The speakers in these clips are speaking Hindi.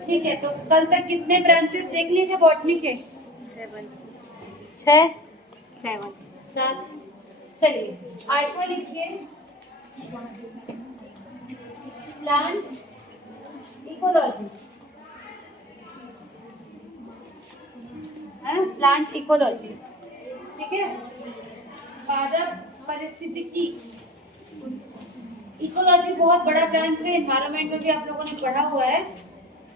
ठीक है, तो कल तक कितने ब्रांचेस देख लिए थे बॉटनी के? 7 6 7 7। चलिए, आठवां लिखिए, प्लांट इकोलॉजी है, प्लांट इकोलॉजी। ठीक है, पादप पारिस्थितिकी। इकोलॉजी बहुत बड़ा ब्रांच है, एनवायरनमेंट में भी आप लोगों ने पढ़ा हुआ है।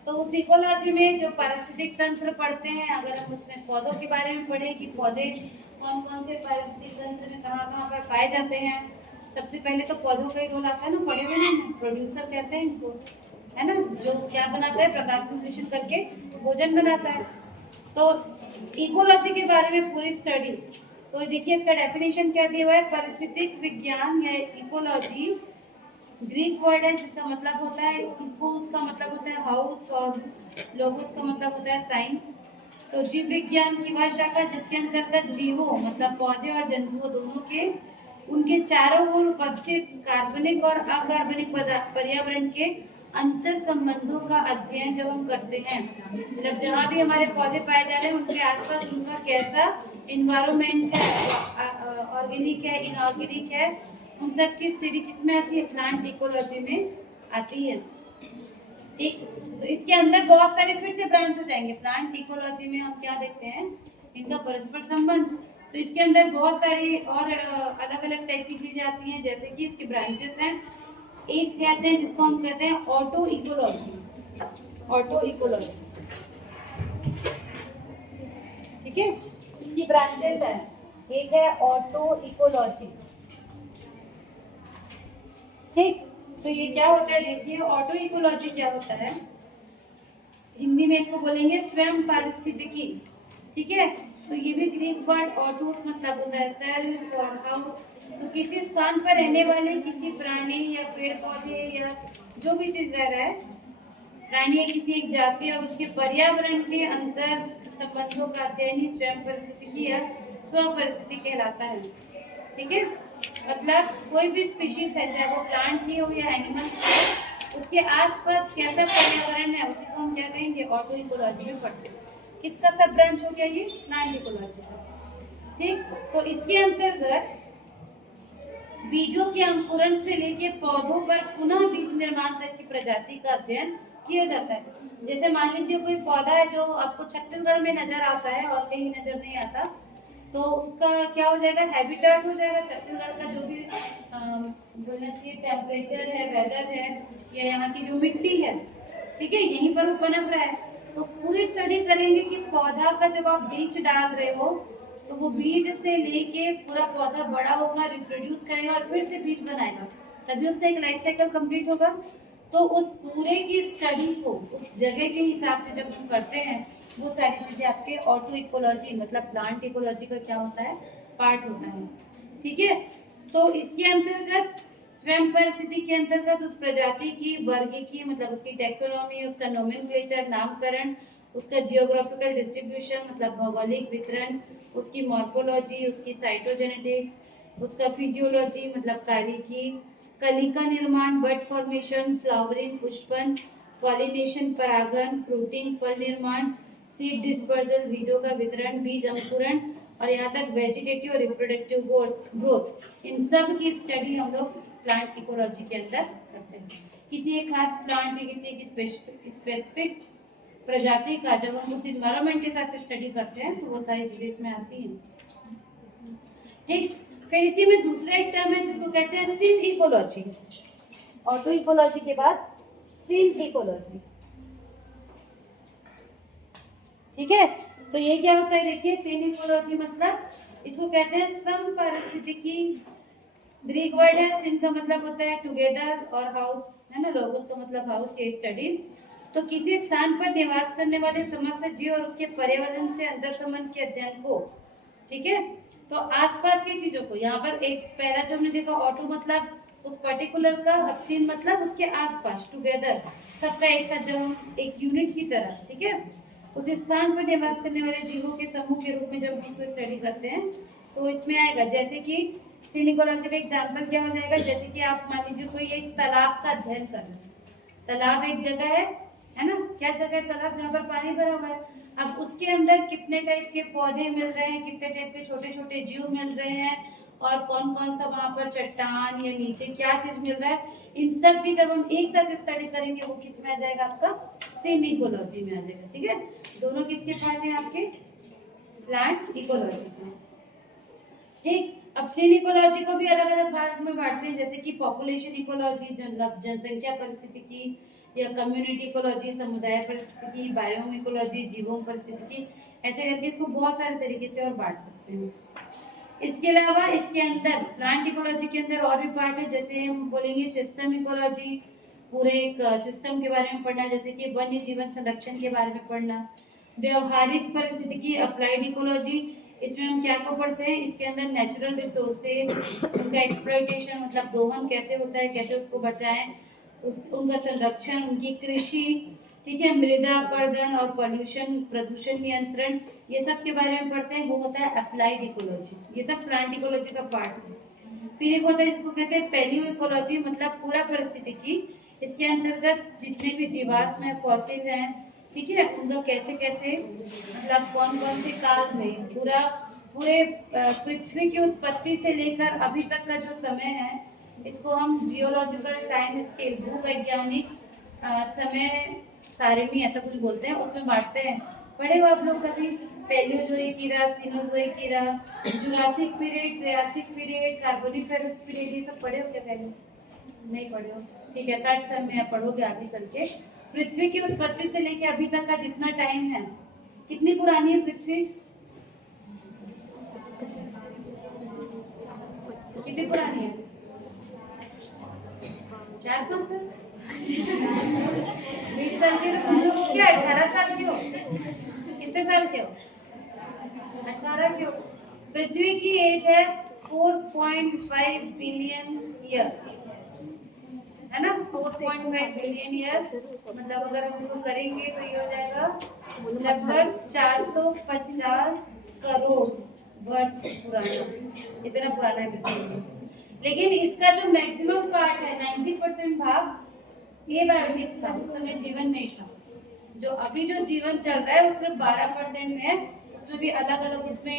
तो उस इकोलॉजी में जो पारिस्थितिक तंत्र पढ़ते हैं, अगर हम उसमें पौधों के बारे में पढ़ें कि पौधे कौन कौन से पारिस्थितिक तंत्र में कहाँ कहाँ पर पाए जाते हैं। सबसे पहले तो पौधों का ही रोल आता है ना, पढ़े हुए ना, प्रोड्यूसर कहते हैं इनको, है ना, जो क्या बनाता है, प्रकाश संश्लेषण करके भोजन बनाता है। तो इकोलॉजी के बारे में पूरी स्टडी, तो देखिए इसका डेफिनेशन क्या दिया हुआ है, पारिस्थितिक विज्ञान या इकोलॉजी ग्रीक वर्ड है जिसका मतलब होता है इको, उसका मतलब होता है हाउस, और लोगोस का मतलब होता है साइंस। तो जीव विज्ञान की वह शाखा जिसके अंतर्गत जीवों मतलब पौधे और जंतुओं दोनों के उनके चारों ओर उपस्थित कार्बनिक और अकार्बनिक पर्यावरण के अंतर संबंधों का अध्ययन जब हम करते हैं, मतलब जहाँ भी हमारे पौधे पाए जा रहे हैं उनके आसपास उनका कैसा इन्वायरमेंट है, ऑर्गेनिक है, इनऑर्गेनिक है, उन सब की स्टडी किसमें आती है, प्लांट इकोलॉजी में आती है। ठीक, तो इसके अंदर बहुत सारे फिर से ब्रांच हो जाएंगे। प्लांट इकोलॉजी में हम क्या देखते हैं, इनका परस्पर संबंध। तो इसके अंदर बहुत सारी और अलग अलग टाइप की चीजें आती हैं, जैसे कि इसके ब्रांचेस हैं। एक कहते हैं जिसको हम कहते हैं ऑटो इकोलॉजी, ऑटो इकोलॉजी। ठीक है, इसकी ब्रांचेस है, एक है ऑटो इकोलॉजी। ठीक, तो ये क्या होता है, देखिए ऑटो इकोलॉजी क्या होता है, हिंदी में इसको बोलेंगे स्वयं पारिस्थितिकी। ठीक है, तो ये भी ग्रीक वर्ड ऑटोस मतलब होता है सेल्फ और हाउस। तो किसी स्थान पर रहने वाले किसी प्राणी या पेड़ पौधे या जो भी चीज रह रहा है, प्राणी या किसी एक जाति और उसके पर्यावरण के अंतर संबंधों का अध्ययन ही स्वयं परिस्थितिकी या स्व परिस्थिति कहलाता है। ठीक है, मतलब कोई भी स्पीशीज है, चाहे वो प्लांट ही हो या एनिमल हो, उसके आसपास कैसा पर्यावरण है उसी को हम क्या कहेंगे, ऑटो इकोलॉजी में पढ़ते हैं। किसका सब ब्रांच हो गया ये, प्लांट इकोलॉजी का। ठीक, तो इसके अंतर्गत बीजों के अंकुरण से लेके पौधों पर पुनः बीज निर्माण तक की प्रजाति का अध्ययन किया जाता है। जैसे मान लीजिए कोई पौधा है जो आपको छत्तीसगढ़ में नजर आता है और कहीं नजर नहीं आता, तो उसका क्या हो जाएगा, हैबिटेट हो जाएगा छत्तीसगढ़ का, जो भी बोलना चाहिए टेम्परेचर है, वेदर है, या यहाँ की जो मिट्टी है, ठीक है, यहीं पर वो पनप रहा है। तो पूरी स्टडी करेंगे कि पौधा का जब आप बीज डाल रहे हो तो वो बीज से लेके पूरा पौधा बड़ा होगा, रिप्रोड्यूस करेगा और फिर से बीज बनाएगा, तभी उसका एक लाइफ साइकिल कंप्लीट होगा। तो उस पूरे की स्टडी को उस जगह के हिसाब से जब हम करते हैं, वो सारी चीजें आपके ऑटो इकोलॉजी मतलब प्लांट इकोलॉजी का क्या होता है, पार्ट होता है। ठीक है, तो इसके अंतर्गत स्वयं परिस्थिति के अंतर्गत उस प्रजाति की वर्गीकी मतलब उसकी टेक्सोनॉमी, उसका नोमेनक्लेचर नामकरण, उसका जियोग्राफिकल डिस्ट्रीब्यूशन मतलब भौगोलिक वितरण, उसकी मॉर्फोलॉजी, उसकी साइटोजेनेटिक्स, उसका फिजियोलॉजी मतलब कार्यकी, कलिका निर्माण, बड फॉर्मेशन, फ्लावरिंग पुष्पन, पॉलिनेशन परागन, फ्रूटिंग फल निर्माण, सीड डिस्पर्जल बीजों का वितरण, बीज अंकुरण, और यहाँ तक वेजिटेटिव और रिप्रोडक्टिव ग्रोथ, इन सब की स्टडी हम लोग प्लांट इकोलॉजी के अंदर करते हैं। किसी एक खास प्लांट या किसी एक स्पेसिफिक प्रजाति का जब हम उस इन्वायरमेंट के साथ स्टडी करते हैं तो वो सारी चीजें इसमें आती हैं। ठीक, फिर इसी में दूसरा एक टर्म है जिसको कहते हैं सीन इकोलॉजी। ऑटो इकोलॉजी के बाद सीन इकोलॉजी। ठीक है, तो ये क्या होता है, देखिए सीन इकोलॉजी मतलब इसको कहते हैं समपारिस्थितिकी। ग्रीक वर्ड है, सिन का मतलब होता है टुगेदर और हाउस है ना, लोगोस का मतलब हाउस, ये स्टडी। तो किसी स्थान पर निवास करने वाले समस्त जीव और उसके पर्यावरण से अंतर संबंध के अध्ययन को, ठीक है, तो आसपास की चीजों को, यहाँ पर एक पहला जो हमने देखा ऑटो मतलब उस पर्टिकुलर का, सीन मतलब उसके आसपास, टुगेदर सबका एक साथ, जब हम एक यूनिट की तरह, ठीक है, उस स्थान पर निवास करने वाले जीवों के समूह के रूप में जब हम उसको स्टडी करते हैं तो इसमें आएगा, जैसे कि सीन इकोलॉजी का एग्जाम्पल क्या हो जाएगा, जैसे कि आप मान लीजिए कोई एक तालाब का अध्ययन कर रहे हैं। तालाब एक जगह है, है ना, क्या जगह है तालाब जहाँ पर पानी भरा हुआ है। अब उसके अंदर कितने टाइप के पौधे मिल रहे हैं, कितने टाइप के छोटे छोटे जीव मिल रहे हैं, और कौन कौन सा वहाँ पर चट्टान या नीचे क्या चीज मिल रहा है, इन सब की जब हम एक साथ स्टडी करेंगे वो किस में आ जाएगा, आपका सीन इकोलॉजी में आ जाएगा। ठीक है, दोनों किसके पार्ट हैं आपके, प्लांट इकोलॉजी के। ठीक, अब सीन इकोलॉजी को भी अलग अलग भाग में बांटते हैं, जैसे कि पॉपुलेशन इकोलॉजी जनसंख्या परिस्थितिकी, या कम्युनिटी इकोलॉजी समुदाय परिस्थितिकी, बायोम इकोलॉजी जीवों परिस्थितिकी, ऐसे करके इसको बहुत सारे तरीके से और बांट सकते हैं। इसके अलावा इसके अंदर प्लांट इकोलॉजी के अंदर और भी पार्ट है, जैसे हम बोलेंगे सिस्टम इकोलॉजी, पूरे एक सिस्टम के बारे में पढ़ना, जैसे कि वन्य जीवन संरक्षण के बारे में पढ़ना। व्यवहारिक परिस्थितिकी अप्लाइड इकोलॉजी, इसमें हम क्या को पढ़ते हैं, इसके अंदर नेचुरल रिसोर्सेज, उनका एक्सप्लॉयटेशन मतलब दोहन कैसे होता है, कैसे उसको बचाएं, उनका संरक्षण, उनकी कृषि, ठीक है, मृदा अपरदन और पॉल्यूशन प्रदूषण नियंत्रण, ये सब के बारे में पढ़ते हैं, वो होता है अप्लाइड इकोलॉजी। ये सब प्लांट इकोलॉजी का पार्ट है। फिर एक होता है जिसको कहते हैं पैलियो इकोलॉजी, मतलब पूरा परिस्थितिकी, इसके अंतर्गत जितने भी जीवाश्म है, फॉसिल हैं, ठीक है, उनका कैसे कैसे मतलब कौन कौन से काल में पूरे पृथ्वी की उत्पत्ति से लेकर अभी तक का जो समय है, इसको हम जियोलॉजिकल टाइम स्केल, भूवैज्ञानिक समय सारिणी ऐसा कुछ बोलते हैं, उसमें बांटते हैं। पढ़े हो आप लोग कभी, Paleozoic era, Cenozoic era, Jurassic period, Triassic period, Carboniferous period, ये सब पढ़े हो क्या पहले? नहीं पढ़े हो, ठीक है, थर्ड सेम में पढ़ोगे आगे चल के। पृथ्वी की उत्पत्ति से लेके अभी तक का जितना टाइम है, कितनी पुरानी है पृथ्वी, कितनी पुरानी है, 4-5 साल, 20 साल के तुम लोग क्या 18 साल के हो, कितने साल के हो, 18 के हो। पृथ्वी की एज है 4.5 बिलियन ईयर, है ना, 4.5 बिलियन ईयर, मतलब अगर हम इसको करेंगे तो ये हो जाएगा लगभग 450 करोड़ वर्ष पुराना, इतना पुराना है पृथ्वी। लेकिन इसका जो मैक्सिमम पार्ट है 90% भाग ये बायोटिक था, उस समय जीवन नहीं था। जो अभी जो जीवन चल रहा है वो सिर्फ 12% में है, उसमें भी अलग अलग इसमें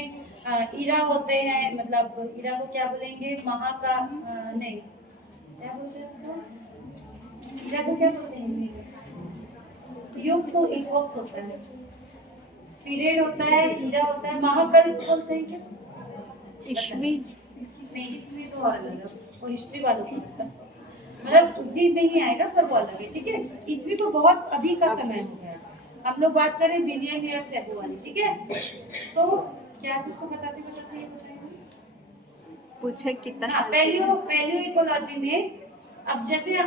ईरा होते हैं, मतलब ईरा को क्या बोलेंगे, महाका नहीं क्या बोलते हैं उसको, ईरा को क्या बोलते हैं, युग तो एक वक्त होता है, पीरियड होता है, ईरा होता है, महाकल्प बोलते हैं क्या, ईस्वी नहीं, ईस्वी तो और अलग है, वो हिस्ट्री वालों को लगता है, मतलब उसी में ही आएगा पर वो अलग है। ठीक है, ईस्वी तो बहुत अभी का समय हो गया, हम लोग बात करें बिलियन ईयर से अबो वाली। ठीक है, तो क्या चीज को बताते बताते ये बताएंगे, पूछे कितना हाँ, साल पैलियो इकोलॉजी में अब जैसे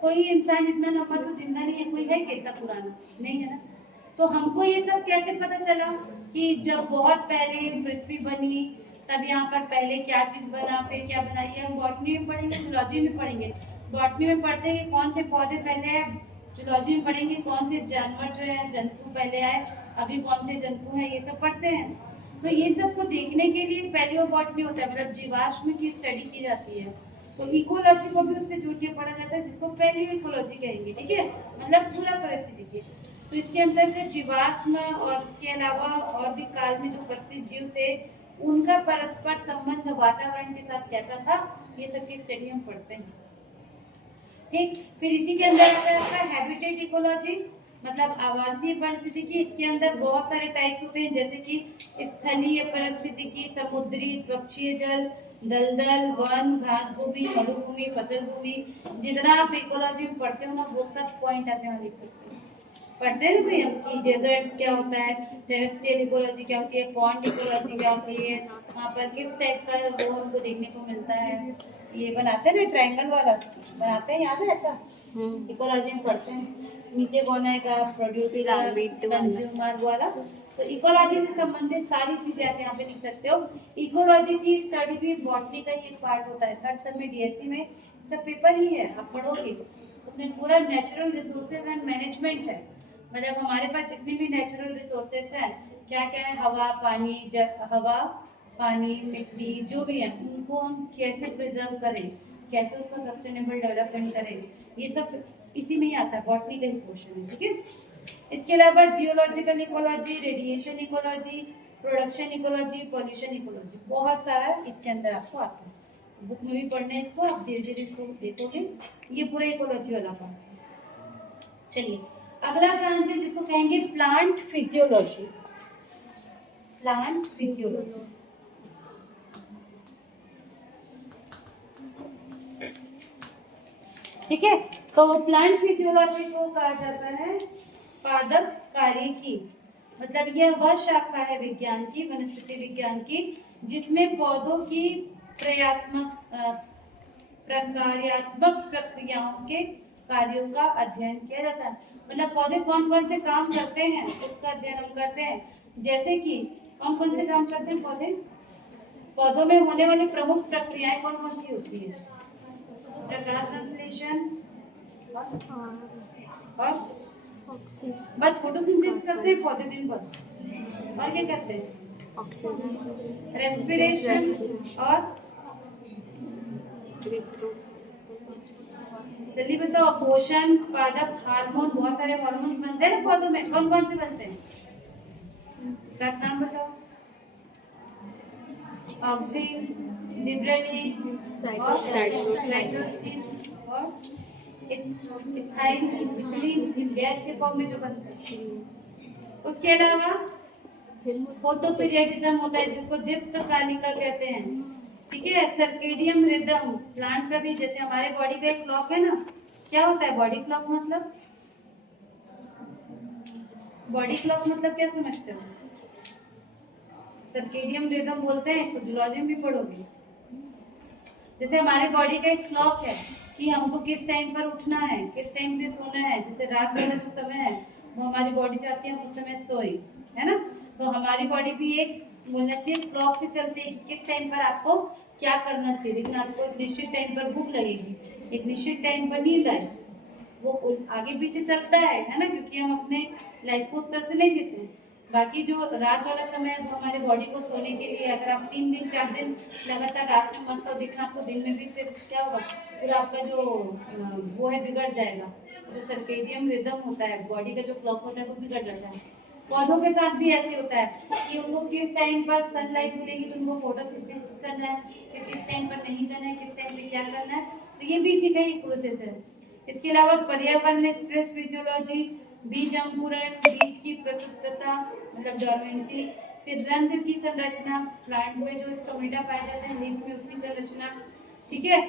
कोई इंसान इतना लंबा तो जिंदा नहीं है, कोई है कि इतना पुराना नहीं है ना, तो हमको ये सब कैसे पता चला कि जब बहुत पहले पृथ्वी बनी तब यहाँ पर पहले क्या चीज बना, फिर क्या बना, ये हम बॉटनी में पढ़ेंगे, जूलॉजी में पढ़ेंगे। बॉटनी में पढ़ते हैं कि कौन से पौधे पहले आए, जूलॉजी में पढ़ेंगे कौन से जानवर जो है जंतु पहले आए, अभी कौन से जंतु हैं, ये सब पढ़ते हैं। तो ये सब को देखने के लिए पैलियोबॉटनी होता है, मतलब जीवाश्म की स्टडी की जाती है। तो इकोलॉजी को भी उससे जोड़ के पढ़ा जाता है, जिसको पैलियो इकोलॉजी कहेंगे। ठीक है, मतलब पूरा परिस्थिति। तो इसके अंदर जो जीवाश्म और इसके अलावा और भी काल में जो उपस्थित जीव थे, उनका परस्पर संबंध वातावरण के साथ कैसा था, ये सब की स्टडी हम पढ़ते हैं। ठीक, फिर इसी के अंदर आता है आपका हैबिटेट इकोलॉजी, मतलब आवासीय परिस्थितिकी। इसके अंदर बहुत सारे टाइप होते हैं, जैसे कि स्थलीय परिस्थितिकी, समुद्री, स्वच्छीय जल, दलदल, वन, घास भूमि, मरुभूमि, फसल भूमि। जितना आप इकोलॉजी में पढ़ते हो ना, वो सब पॉइंट आप यहाँ लिख सकते हो। पढ़ते हैं ना भाई हम कि डेजर्ट क्या होता है, टेरेस्ट्रियल इकोलॉजी क्या होती है, पॉन्ड इकोलॉजी क्या होती है, वहाँ पर किस टाइप का वो हमको देखने को मिलता है। ये बनाते हैं ना ट्रायंगल वाला, बनाते हैं, याद है ऐसा, इकोलॉजी में पढ़ते हैं। नीचे कौन आएगा, प्रोड्यूसर, कंज्यूमर वाला। तो इकोलॉजी से संबंधित सारी चीजें आप यहाँ पे लिख सकते हो। इकोलॉजी की स्टडी भी बॉटनी का ही एक पार्ट होता है। थर्ड सेम में डीएससी में इसका पेपर ही है, आप पढ़ोगे उसमें पूरा नेचुरल रिसोर्सेज एंड मैनेजमेंट है। मतलब हमारे पास जितने भी नेचुरल रिसोर्सेज हैं, क्या क्या है, हवा पानी मिट्टी जो भी है, उनको हम कैसे प्रिजर्व करें, कैसे उसका सस्टेनेबल डेवलपमेंट करें, ये सब इसी में ही आता है, बॉटनी का ही पोर्शन है, ठीक है। इसके अलावा geological ecology, radiation ecology, production ecology, pollution ecology, बहुत सारा इसके अंदर आपको आता है। बुक में भी पढ़ना है इसको, आप धीरे धीरे इसको देखोगे, ये पूरा इकोलॉजी वाला पार्ट। चलिए अगला ब्रांच है जिसको कहेंगे प्लांट फिजियोलॉजी। प्लांट फिजियोलॉजी, ठीक है। तो प्लांट फिजियोलॉजी को कहा जाता है पादप कार्य की, मतलब यह वह शाखा है विज्ञान की, वनस्पति विज्ञान की, जिसमें पौधों की प्रकार्यात्मक प्रक्रियाओं के कार्यों का अध्ययन किया जाता है। मतलब पौधे कौन कौन से काम करते हैं उसका अध्ययन हम करते हैं। जैसे कि कौन कौन से काम करते हैं पौधे, पौधों में होने वाली प्रमुख प्रक्रियाएं कौन कौन सी होती है? प्रकाश संश्लेषण और बस फोटोसिंथेसिस करते हैं पौधे दिन भर, और क्या करते हैं? ऑक्सीजन, रेस्पिरेशन और जल्दी बताओ, पोषण, पादप हार्मोन, बहुत सारे हार्मोन बनते हैं ना पौधों में, कौन कौन से बनते हैं? का नाम बताओ। ऑक्सीन, जिब्रेलिन और साइटोसिन और इथाइल इथिलीन गैस के फॉर्म में जो बनता है। उसके अलावा फोटोपीरियडिज्म होता है जिसको दीप्तकालिका कहते हैं, ठीक है। सर्केडियम रिदम, प्लांट का भी, जैसे हमारे बॉडी का एक क्लॉक है ना, क्या होता है बॉडी क्लॉक मतलब? बॉडी क्लॉक मतलब क्या समझते हो? सर्केडियम रिदम बोलते हैं इसको, जूलॉजी में भी पढ़ोगे। जैसे हमारे बॉडी का एक क्लॉक है कि हमको किस टाइम पर उठना है, किस टाइम पे सोना है। जैसे रात वाला जो समय है वो हमारी बॉडी चाहती है हम उस समय सोए, है ना। तो हमारी बॉडी भी एक बोलना चाहिए क्लॉक से चलती है कि किस टाइम पर आपको क्या करना चाहिए। लेकिन आपको एक निश्चित टाइम पर भूख लगेगी, एक निश्चित टाइम पर नींद आए, वो आगे पीछे चलता है ना, क्योंकि हम अपने लाइफ को उस तरह से नहीं जीते हैं। बाकी जो रात वाला समय है वो हमारे बॉडी को सोने के लिए, अगर आप 3 दिन 4 दिन लगातार रात में मत सो, देखना आपको दिन में भी फिर क्या होगा, फिर आपका जो वो है बिगड़ जाएगा। जो सर्केडियम रिदम होता है, बॉडी का जो क्लॉक होता है वो बिगड़ जाता है। पौधों के साथ भी ऐसे होता है कि उनको किस टाइम पर सनलाइट मिलेगी तो उनको फोटोसिंथेसिस करना है, फिर किस टाइम पर नहीं करना है, किस टाइम पे क्या करना है, तो ये भी इसी का ही प्रोसेस है। इसके अलावा पर्यावरण स्ट्रेस फिजियोलॉजी, बीज अंकुरण, बीज की प्रसुप्तता मतलब डॉर्मेंसी, फिर रंध्र की संरचना, प्लांट में जो स्टोमेटा पाए जाते हैं लीफ में उसकी संरचना, ठीक है।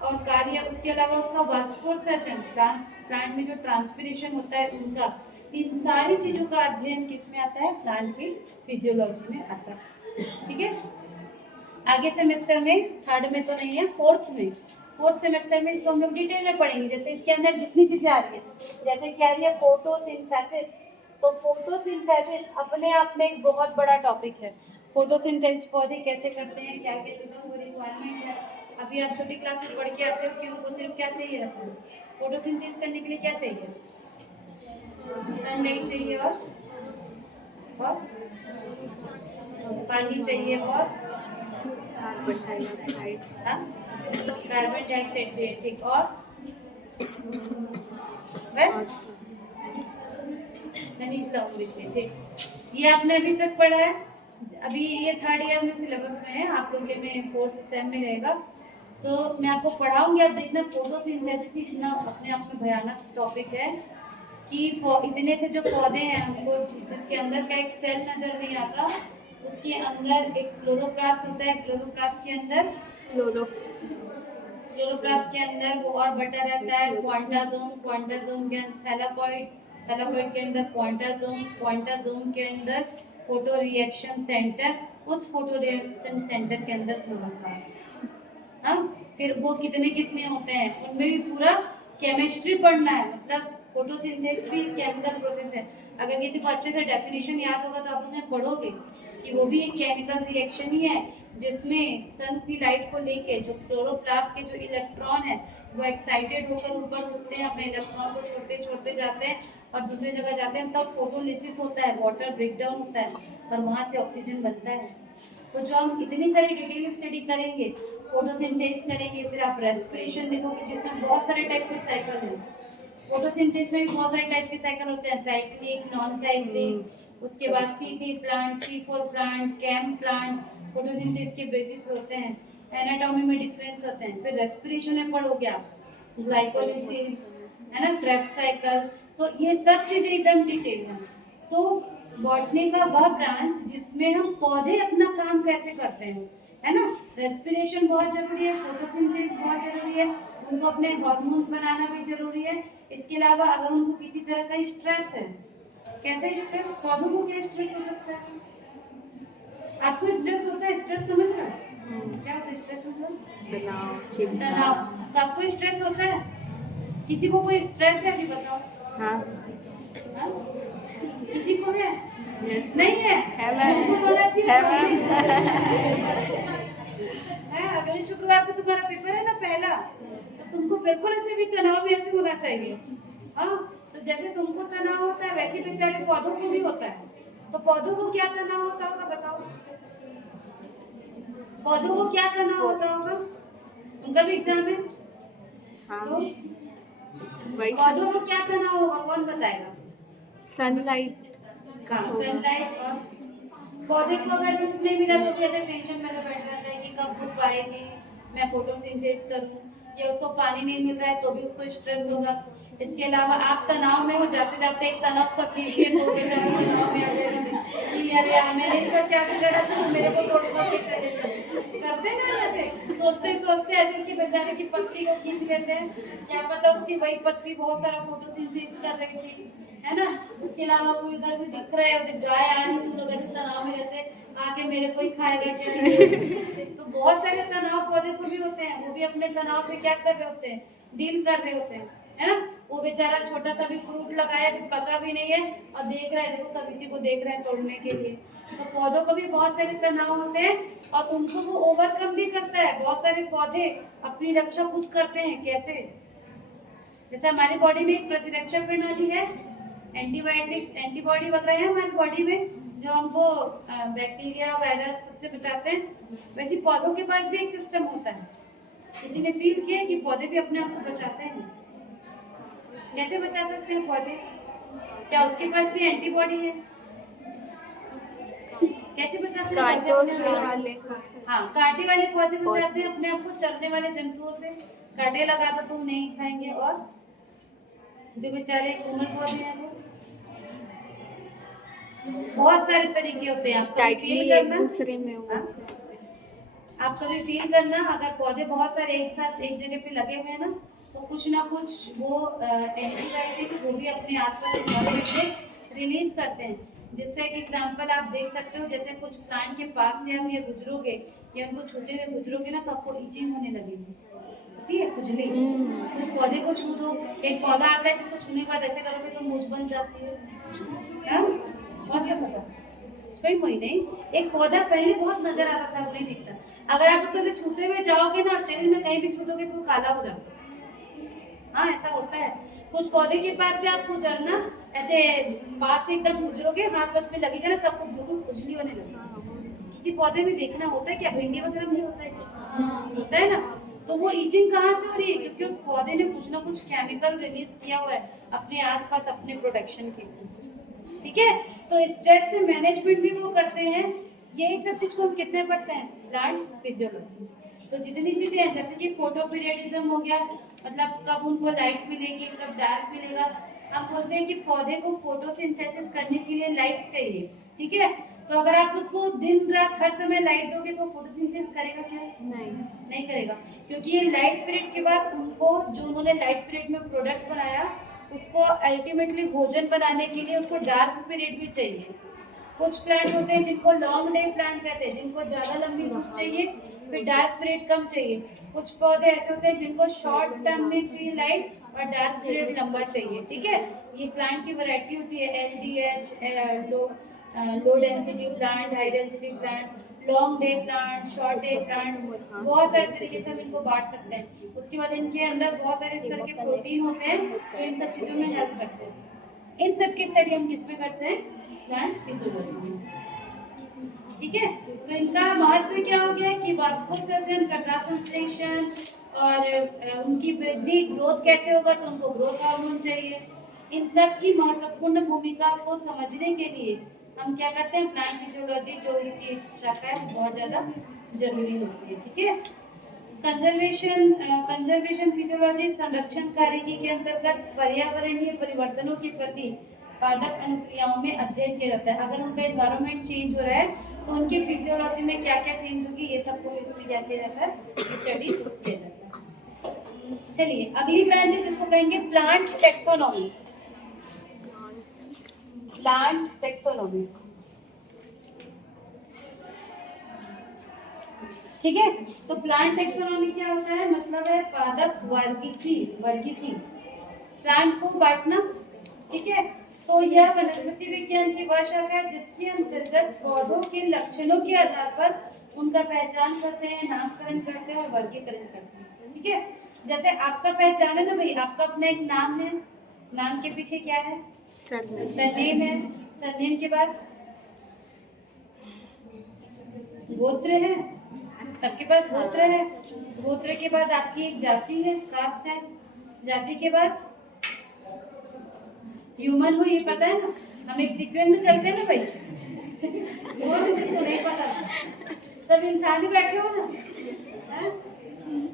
और कार्य, उसके अलावा उसका वाष्पोत्सर्जन, प्लांट में जो ट्रांसपिरेशन होता है उनका, इन सारी चीजों का अध्ययन किस में आता है? प्लांट की फिजियोलॉजी में आता है, ठीक है। आगे सेमेस्टर में, थर्ड में तो नहीं है, फोर्थ सेमेस्टर में इसको हम लोग डिटेल में पढ़ेंगे। जैसे इसके अंदर जितनी चीजें आ रही है, जैसे क्या आ रही है फोटोसिंथेसिस, तो फोटोसिंथेसिस अपने आप में एक बहुत बड़ा टॉपिक है। फोटोसिंथेसिस पौधे कैसे करते हैं, क्या क्या चीजों को रिक्वायरमेंट है। अभी आप छोटी क्लास में पढ़ के आते हो कि उनको सिर्फ क्या चाहिए रखना, फोटोसिंथेसिस करने के लिए क्या चाहिए? सनलाइट चाहिए और पानी चाहिए और कार्बन डाइऑक्साइड, कार्बन डाइऑक्साइड चाहिए, ठीक। और बस खनिज लवण चाहिए, ठीक। ये आपने अभी तक पढ़ा है। अभी ये थर्ड ईयर में सिलेबस में है, आप लोग के में फोर्थ सेम में रहेगा। तो मैं आपको पढ़ाऊंगी, आप देखना। फोटोसिंथेसिस इतना अपने आप में भयानक टॉपिक है कि इतने से जो पौधे हैं हमको, जिसके अंदर का एक सेल नजर नहीं आता, उसके अंदर एक क्लोरोप्लास्ट होता है, क्लोरोप्लास्ट के अंदर क्लोरोप्लास्ट के अंदर वो और बटा रहता है क्वांटासोम, क्वांटासोम के अंदर थैलाकोइड, थैलाकोइड के अंदर क्वांटासोम, क्वांटासोम के अंदर फोटो रिएक्शन सेंटर, उस फोटो रिएक्शन सेंटर के अंदर क्लोरोप्लास्ट। हाँ, फिर वो कितने कितने होते हैं, उनमें भी पूरा केमिस्ट्री पढ़ना है। मतलब फोटोसिंथेसिस भी केमिकल प्रोसेस है। अगर किसी को अच्छे से डेफिनेशन याद होगा तो आप उसमें पढ़ोगे कि वो भी एक केमिकल रिएक्शन ही है, जिसमें सन की लाइट को लेके जो क्लोरोप्लास्ट के जो इलेक्ट्रॉन है वो एक्साइटेड होकर ऊपर उठते हैं, अपने इलेक्ट्रॉन को छोड़ते छोड़ते जाते हैं और दूसरी जगह जाते हैं, तब फोटोलिसिस होता है, वाटर ब्रेकडाउन होता है और वहाँ से ऑक्सीजन बनता है। तो जो हम इतनी सारी डिटेल स्टडी करेंगे, फोटोसिंथेसिस करेंगे, फिर आप रेस्पिरेशन देखोगे जिसमें बहुत सारे टाइप के साइकिल हैं। फोटोसिंथेसिस में भी बहुत सारे टाइप के साइकिल होते हैं, साइक्लिक, नॉन साइक्लिक, उसके बाद C3 plant, C4 plant, CAM plant, photosynthesis के बेसिस पे होते हैं। एनाटॉमी में डिफरेंस होते हैं। फिर रेस्पिरेशन में पढ़ोगे आप, ग्लाइकोलिसिस, है ना, क्रेब्स साइकिल। तो ये सब चीजें एकदम डिटेल है। तो बॉटनी का वह ब्रांच जिसमें हम पौधे अपना काम कैसे करते हैं, है ना। रेस्पिरेशन बहुत जरूरी है, फोटोसिंथेसिस बहुत जरूरी है, उनको अपने हार्मोन्स बनाना भी जरूरी है। इसके अलावा अगर उनको किसी तरह का स्ट्रेस है, कैसे स्ट्रेस, पौधों को क्या स्ट्रेस हो सकता है, आपको स्ट्रेस होता है, स्ट्रेस समझ रहे हो क्या होता है स्ट्रेस, मतलब तनाव, चिंता। तनाव। तो आपको स्ट्रेस होता है, किसी को कोई स्ट्रेस है, अभी बताओ। हाँ, हाँ? किसी को है, यस नहीं है, मैम, तुमको बोलना चाहिए है मैम। है। अगले शुक्रवार को तुम्हारा पेपर है ना पहला, तो तुमको बिल्कुल ऐसे भी तनाव में ऐसे होना चाहिए। हाँ, तो जैसे तुमको तनाव होता है वैसे बेचारे पौधों को भी होता है। तो पौधों को क्या तनाव होता होगा बताओ, पौधों को क्या तनाव होता होगा, उनका भी एग्जाम है। हाँ, तो वही पौधों को क्या तनाव होगा, कौन बताएगा। सनलाइट का होगा। सनलाइट, और पौधे को अगर धूप नहीं मिला तो कैसे टेंशन में बैठ रहता है कि कब धूप आएगी, मैं फोटोसिंथेसिस करूं, या उसको पानी नहीं मिल रहा है तो भी उसको स्ट्रेस होगा। इसके अलावा आप तनाव में हो, जाते जाते एक तनाव का खींच के तो बेचारा तनाव में आ जाएगा कि अरे यार मैंने इसका क्या बिगाड़ा था, मेरे को तोड़ फोड़ के चले गए। करते ना ऐसे, सोचते सोचते ऐसे कि बेचारे की पत्ती को खींच लेते हैं, क्या पता उसकी वही पत्ती बहुत सारा फोटोसिंथेसिस कर रही थी, है ना। उसके अलावा कोई उधर से दिख रहा है, उधर गाय आ रही, तुम लोग ऐसे तनाव में रहते हैं, आके मेरे को ही खाएगा क्या। तो बहुत सारे तनाव पौधे को भी होते हैं, वो भी अपने तनाव से क्या कर रहे होते हैं, डील कर रहे होते हैं, है ना। वो बेचारा छोटा सा भी फ्रूट लगाया, अभी पका भी नहीं है, और देख रहा है, देखो सब इसी को देख रहे हैं तोड़ने के लिए। तो पौधों को भी बहुत सारे तनाव होते हैं, और उनको वो ओवरकम भी करता है। बहुत सारे पौधे अपनी रक्षा खुद करते हैं, कैसे, जैसे हमारी बॉडी में एक प्रतिरक्षा प्रणाली है, एंटीबायोटिक्स, एंटीबॉडी वगैरह है हमारी बॉडी में जो हमको बैक्टीरिया, वायरस सबसे बचाते हैं। वैसे पौधों के पास भी एक सिस्टम होता है। किसी ने फील किया कि पौधे भी अपने आप को बचाते हैं, कैसे बचा सकते हैं पौधे, क्या उसके पास भी एंटीबॉडी है, कैसे बचाते हैं पौधे कांटों अपने से आप वाले को? हाँ, कांटे वाले पौधे बचाते हैं अपने आप को चलने वाले जंतुओं से, कांटे लगा दो तो वो नहीं खाएंगे। और जो बेचारे कोमल पौधे हैं वो, बहुत सारे तरीके होते हैं। आप कभी टाइटली फील एक करना, दूसरे में वो हाँ? आप कभी फील करना, अगर पौधे बहुत सारे एक साथ एक जगह पे लगे हुए हैं ना, तो कुछ ना कुछ वो एंटीबायोटिक्स वो भी अपने आसपास एनवायरनमेंट से रिलीज करते हैं। जिसका एक एग्जांपल आप देख सकते हो, जैसे कुछ प्लांट के पास से हम ये गुजरोगे या उनको छूते हुए गुजरोगे ना, तो आपको इचिंग होने लगेगी, ठीक है, खुजली। कुछ पौधे को छू दो, एक पौधा आता है जिसको छूने के बाद ऐसे करोगे तो मूछ बन जाती है, हाँ? बहुत क्या पता, कोई कोई नहीं, एक पौधा पहले बहुत नजर आता था, अब नहीं दिखता। अगर आप उसको ऐसे छूते हुए जाओगे ना और शरीर में कहीं भी छू दोगे तो वो काला हो जाता है, हाँ ऐसा होता है। कुछ पौधे के पास से आप गुजरना, ऐसे पास से एकदम गुजरोगे, हाथ वक्त में लगेगा ना, तब आपको बिल्कुल खुजली होने लगेगी। किसी पौधे में देखना होता है क्या, भिंडी वगैरह में होता है क्या, होता है ना। तो वो इचिंग कहाँ से हो रही है, क्योंकि उस पौधे ने कुछ ना कुछ केमिकल रिलीज किया हुआ है अपने आसपास अपने प्रोटेक्शन के लिए, ठीक है। तो स्ट्रेस से मैनेजमेंट भी वो करते हैं। यही सब चीज को हम किसमें पढ़ते हैं, प्लांट फिजियोलॉजी। तो जितनी चीजें हैं, जैसे कि फोटो पीरियडिज्म हो गया, मतलब कब उनको लाइट मिलेगी, कब डार्क मिलेगा। हम बोलते हैं कि पौधे को फोटोसिंथेसिस करने के लिए लाइट चाहिए, ठीक है। तो अगर आप उसको दिन रात हर समय लाइट दोगे तो फोटोसिंथेसिस करेगा क्या, नहीं करेगा, क्योंकि ये लाइट पीरियड के बाद उनको, जो उन्होंने लाइट पीरियड में प्रोडक्ट बनाया, उसको अल्टीमेटली भोजन बनाने के लिए उसको डार्क पीरियड भी चाहिए। कुछ प्लांट होते हैं जिनको लॉन्ग डे प्लांट कहते हैं, जिनको ज्यादा लंबी धूप चाहिए, फिर डार्क पीरियड कम चाहिए। कुछ पौधे ऐसे होते हैं जिनको शॉर्ट टर्म में चाहिए लाइट और डार्क पीरियड लंबा चाहिए, ठीक है। ये प्लांट की वैरायटी होती है, LDH, low density plant, high density plant, long day plant, short day plant, बहुत सारे तरीके से हम इनको बांट सकते हैं। उसके बाद इनके अंदर बहुत सारे इस तरह के प्रोटीन होते हैं जो इन सब चीजों में हेल्प करते हैं। इन सब की स्टडी हम किस में करते हैं, प्लांट फिजियोलॉजी में, ठीक है। तो इनका महत्व क्या हो गया कि वाष्पोत्सर्जन, प्रकाश संश्लेषण, और उनकी वृद्धि ग्रोथ कैसे होगा, तो उनको ग्रोथ हार्मोन चाहिए। इन सब की महत्वपूर्ण भूमिका को समझने के लिए हम क्या करते हैं, प्लांट फिजियोलॉजी जो इसकी शाखा है बहुत ज्यादा जरूरी होती है। ठीक है। कंजर्वेशन फिजियोलॉजी संरक्षण कार्यकी के अंतर्गत पर्यावरणीय परिवर्तनों के प्रति पादप अनुक्रियाओं में अध्ययन किया जाता है। अगर उनका एनवायरनमेंट चेंज हो रहा है तो उनकी फिजियोलॉजी में क्या क्या चेंज होगी, ये सबको इसमें क्या किया जाता है, स्टडी किया जाता है। चलिए अगली ब्रांच है जिसको कहेंगे प्लांट टेक्सोनॉमी। प्लांट टेक्सोनॉमी, ठीक है। तो प्लांट टेक्सोनॉमी क्या होता है, मतलब है पादप वर्गीकी प्लांट को बांटना। ठीक है। तो यह वनस्पति विज्ञान की वह शाखा है जिसके अंतर्गत पौधों के लक्षणों के आधार पर उनका पहचान करते हैं, नामकरण करते हैं और वर्गीकरण करते हैं। ठीक है। जैसे आपका पहचान है ना भाई, आपका अपना एक नाम है, नाम के पीछे क्या है, सरनेम है, सरनेम के बाद गोत्र है, सबके पास गोत्र है, गोत्र के बाद आपकी एक जाति है, कास्ट है, जाति के बाद ह्यूमन हो, ये पता है ना, हम एक सीक्वेंस में चलते हैं ना भाई। बहुत जिसको नहीं पता, सब इंसान ही बैठे हो ना,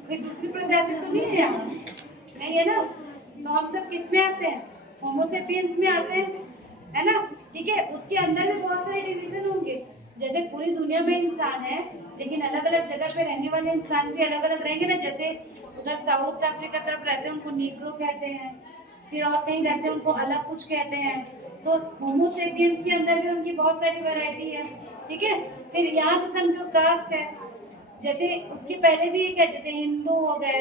कोई दूसरी प्रजाति तो नहीं है यहाँ, नहीं है ना। तो हम सब किस में आते हैं, होमोसेपियंस में आते हैं, है ना। ठीक है। उसके अंदर में बहुत सारे डिवीजन होंगे, जैसे पूरी दुनिया में इंसान है लेकिन अलग अलग जगह पे रहने वाले इंसान भी अलग अलग रहेंगे ना। जैसे उधर साउथ अफ्रीका तरफ रहते हैं उनको नीग्रो कहते हैं, फिर और कहीं रहते हैं उनको अलग कुछ कहते हैं। तो होमोसेपियंस के अंदर भी उनकी बहुत सारी वैरायटी है। ठीक है। फिर यहाँ से समझो कास्ट है, जैसे उसके पहले भी एक है, जैसे हिंदू हो गए,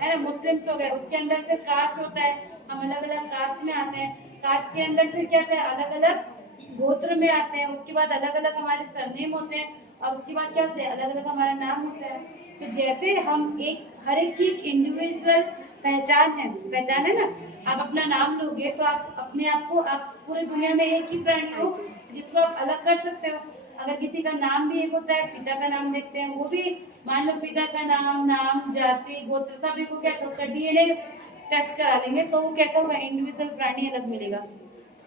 है ना, मुस्लिम्स हो गए, उसके अंदर फिर कास्ट होता है, हम अलग अलग कास्ट में आते हैं। कास्ट के अंदर फिर क्या होता है, अलग अलग गोत्र में आते हैं, उसके बाद अलग अलग हमारे सरनेम होते हैं, और उसके बाद क्या होता है, अलग अलग हमारा नाम होता है। तो जैसे हम एक हर एक की इंडिविजुअल पहचान है ना। आप अपना नाम लोगे तो आप अपने आप को, आप पूरी दुनिया में एक ही प्राणी हो जिसको आप अलग कर सकते हो। अगर किसी का नाम भी एक होता है, पिता का नाम देखते हैं, वो भी मान लो पिता का नाम जाति गोत्र सभी को क्या उसका डीएनए टेस्ट करा लेंगे तो वो कैसा होगा, इंडिविजुअल प्राणी अलग मिलेगा।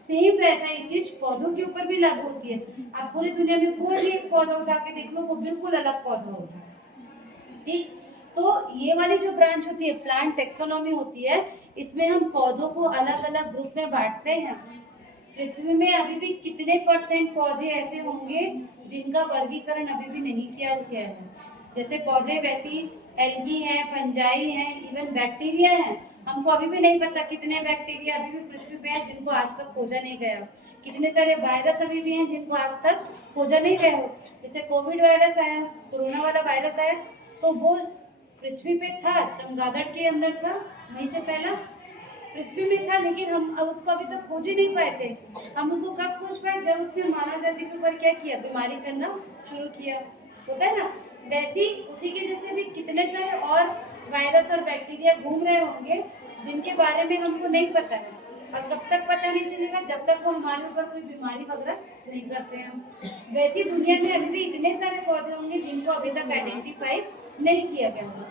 सेम वैसा ही चीज पौधों के ऊपर भी लागू होती है। आप पूरी दुनिया में कोई भी एक पौधा उठा के देख लो, वो बिल्कुल अलग पौधा होगा। ठीक। तो ये वाली जो ब्रांच होती है प्लांट टेक्सोनॉमी होती है, इसमें हम पौधों को अलग अलग ग्रुप में बांटते हैं। पृथ्वी में अभी भी कितने % पौधे ऐसे होंगे जिनका वर्गीकरण अभी भी नहीं किया गया है। जैसे पौधे वैसी एल्गी हैं, फंजाई हैं, इवन बैक्टीरिया हैं। हमको अभी भी नहीं पता कितने बैक्टीरिया अभी भी पृथ्वी पे हैं जिनको आज तक खोजा नहीं गया। कितने सारे वायरस अभी भी हैं जिनको आज तक खोजा नहीं गया हो। जैसे कोविड वायरस आया, कोरोना वाला वायरस आया, तो वो पृथ्वी पे था, चमगादड़ के अंदर था, वहीं से पहला पृथ्वी में था, लेकिन हम उसको अभी तक खोज ही नहीं पाए थे। हम उसको कब खोज पाए, जब उसने मानव जाति के ऊपर क्या किया, बीमारी करना शुरू किया, होता है ना। वैसे उसी के जैसे भी कितने सारे और वायरस और बैक्टीरिया घूम रहे होंगे जिनके बारे में हमको नहीं पता है, और कब तक पता नहीं चलेगा, जब तक वो हमारे ऊपर कोई बीमारी वगैरह नहीं करते हैं। वैसी दुनिया में अभी भी इतने सारे पौधे होंगे जिनको अभी तक आइडेंटिफाई नहीं किया गया।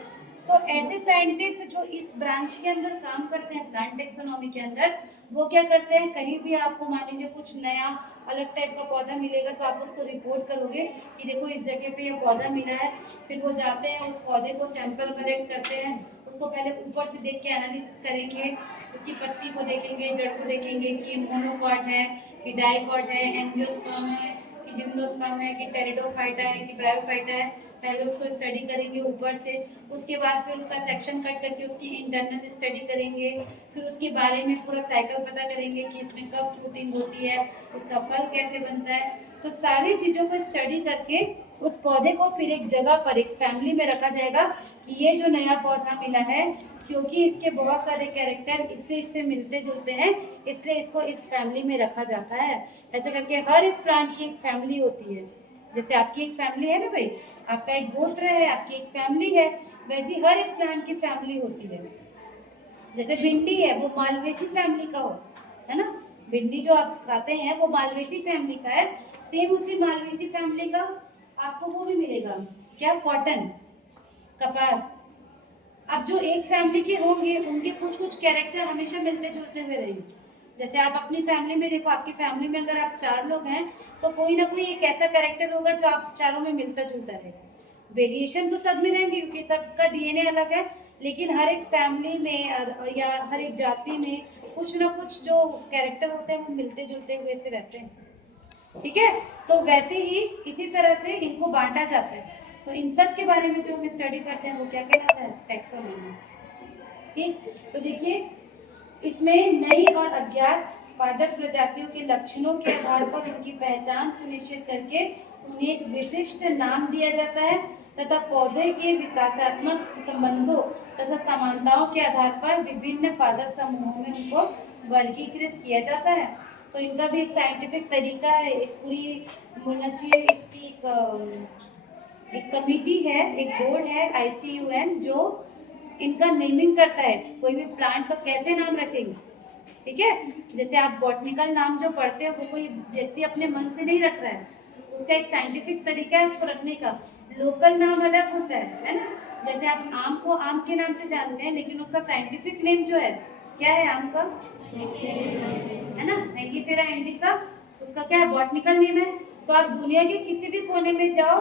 तो ऐसे साइंटिस्ट जो इस ब्रांच के अंदर काम करते हैं प्लांट टेक्सोनॉमी के अंदर, वो क्या करते हैं, कहीं भी आपको मान लीजिए कुछ नया अलग टाइप का पौधा मिलेगा तो आप उसको रिपोर्ट करोगे कि देखो इस जगह पे ये पौधा मिला है। फिर वो जाते हैं उस पौधे को सैंपल कलेक्ट करते हैं, उसको पहले ऊपर से देख के एनालिसिस करेंगे, उसकी पत्ती को देखेंगे, जड़ को देखेंगे कि मोनोकॉट है कि डाइकॉट है, एंजियोस्पर्म है कि जिम्नोस्पर्म है कि टेरिडोफाइटा है कि ब्रायोफाइटा है। पहले उसको स्टडी करेंगे ऊपर से, उसके बाद फिर उसका सेक्शन कट करके उसकी इंटरनल स्टडी करेंगे, फिर उसके बारे में पूरा साइकिल पता करेंगे कि इसमें कब फ्रूटिंग होती है, उसका फल कैसे बनता है। तो सारी चीज़ों को स्टडी करके उस पौधे को फिर एक जगह पर एक फैमिली में रखा जाएगा कि ये जो नया पौधा मिला है, क्योंकि इसके बहुत सारे कैरेक्टर इससे मिलते जुलते हैं, इसलिए इसको इस फैमिली में रखा जाता है। ऐसे करके हर एक प्लांट की एक फैमिली होती है। जैसे आपकी एक फैमिली है ना भाई, आपका एक गोत्र है, आपकी एक फैमिली है, वैसी हर एक प्लांट की फैमिली होती है। जैसे भिंडी है, वो मालवेसी फैमिली का हो, है ना। भिंडी जो आप खाते हैं वो मालवेसी फैमिली का है। सेम उसी मालवेसी फैमिली का आपको वो भी मिलेगा, क्या, कॉटन, कपास। अब जो एक फैमिली के होंगे उनके कुछ कुछ कैरेक्टर हमेशा मिलते जुलते हुए रहेंगे। जैसे आप अपनी फैमिली में देखो, आपकी फैमिली में अगर आप 4 लोग हैं तो कोई ना कोई एक ऐसा कैरेक्टर होगा जो आप चारों में मिलता जुलता रहेगा। वेरिएशन तो सब में रहेंगे क्योंकि सबका डीएनए अलग है, लेकिन हर एक फैमिली में या हर एक जाति में कुछ ना कुछ जो कैरेक्टर होते हैं वो मिलते जुलते हुए से रहते हैं। ठीक है, तो वैसे ही इसी तरह से इनको बांटा जाता है। तो इन सब के बारे में जो हम स्टडी करते हैं वो क्या कहलाता है? टैक्सोनॉमी। ठीक, तो देखिए इसमें नई और अज्ञात पादप प्रजातियों के लक्षणों के आधार पर उनकी पहचान सुनिश्चित करके उन्हें एक विशिष्ट नाम दिया जाता है तथा पौधे के विकासात्मक संबंधों तथा समानताओं के आधार पर विभिन्न पादप समूहों में उनको वर्गीकृत किया जाता है। तो इनका भी एक साइंटिफिक तरीका है, एक पूरी बोलना चाहिए इसकी एक कमिटी है, एक बोर्ड है ICUN जो इनका नेमिंग करता है, कोई भी प्लांट का कैसे नाम रखेंगे। ठीक है, जैसे आप बॉटनिकल नाम जो पढ़ते हो वो कोई व्यक्ति अपने मन से नहीं रख रहा है, उसका एक साइंटिफिक तरीका है उसको रखने का। लोकल नाम अलग होता है ना। जैसे आप आम को आम के नाम से जानते हैं, लेकिन उसका साइंटिफिक नेम जो है क्या है आम का, है ना, हैंगीफेरा इंडिका, उसका क्या है बॉटनिकल नेम है। तो आप दुनिया के किसी भी कोने में जाओ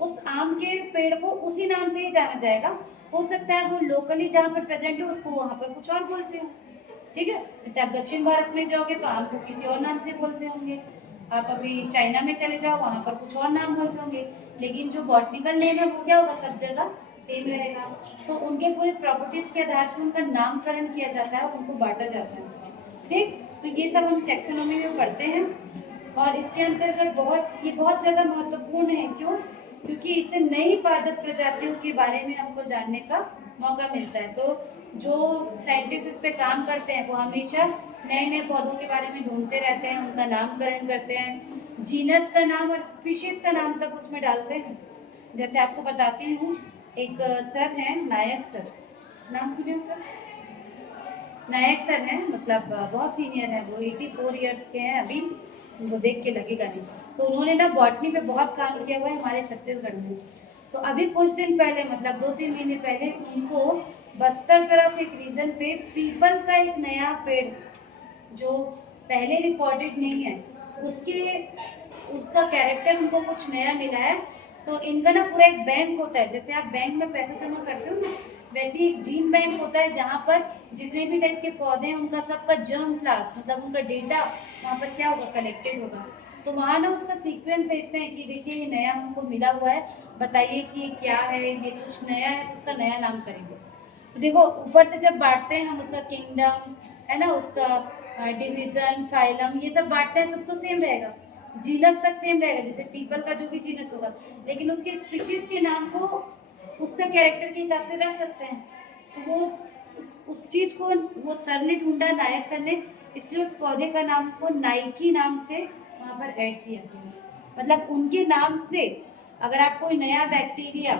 उस आम के पेड़ को उसी नाम से ही जाना जाएगा। हो सकता है वो लोकली जहाँ पर प्रेजेंट है उसको वहाँ पर कुछ और बोलते हो। ठीक है, जैसे आप दक्षिण भारत में जाओगे तो आम को किसी और नाम से बोलते होंगे, आप अभी चाइना में चले जाओ वहाँ पर कुछ और नाम बोलते होंगे, लेकिन जो बॉटनिकल नेम है वो क्या होगा, सब जगह सेम रहेगा। तो उनके पूरे प्रॉपर्टीज के आधार पर उनका नामकरण किया जाता है और उनको बांटा जाता है। ठीक, तो ये सब हम टैक्सोनॉमी में पढ़ते हैं और इसके अंतर्गत ये बहुत ज़्यादा महत्वपूर्ण है। क्यों? क्योंकि इससे नई पादप प्रजातियों के बारे में हमको जानने का मौका मिलता है। तो जो साइंटिस्ट इस पे काम करते हैं वो हमेशा नए नए पौधों के बारे में ढूंढते रहते हैं, उनका नामकरण करते हैं, जीनस का नाम और स्पीशीज का नाम तक उसमें डालते हैं। जैसे आपको बताती हूँ, एक सर हैं नायक सर, नाम सुने उनका? नायक सर हैं, मतलब बहुत सीनियर हैं वो, 84 इयर्स के हैं अभी, उनको देख के लगेगा नहीं। तो उन्होंने ना बॉटनी पे बहुत काम किया हुआ है हमारे छत्तीसगढ़ में। तो अभी कुछ दिन पहले, मतलब 2-3 महीने पहले, उनको बस्तर तरफ एक रीजन पे पीपल का एक नया पेड़ जो पहले रिकॉर्डेड नहीं है उसका कैरेक्टर उनको कुछ नया मिला है। तो इनका ना पूरा एक बैंक होता है, जैसे आप बैंक में पैसे जमा करते हो ना, वैसे ही एक जीन बैंक होता है जहाँ पर जितने भी टाइप के पौधे हैं उनका सबका जर्म क्लास, मतलब उनका डेटा वहाँ पर क्या होगा, कलेक्टेड होगा। तो वहाँ ना उसका सीक्वेंस भेजते हैं कि देखिए ये नया हमको मिला हुआ है, बताइए कि ये क्या है, ये कुछ नया है तो उसका नया नाम करेंगे। तो देखो ऊपर से जब बांटते हैं हम उसका किंगडम, है ना, उसका डिवीजन, फाइलम, ये सब बांटते हैं तो सेम रहेगा, जीनस तक सेम रहेगा, जैसे पीपल का जो भी जीनस होगा, लेकिन उसके स्पीशीज के नाम को उसका कैरेक्टर के हिसाब से रख सकते हैं। तो वो उस चीज को वो सर ने ढूंढा, नायक सर ने, इसलिए उस पौधे का नाम को नाइकी नाम से वहाँ पर ऐड किया गया। मतलब उनके नाम से अगर आप कोई नया बैक्टीरिया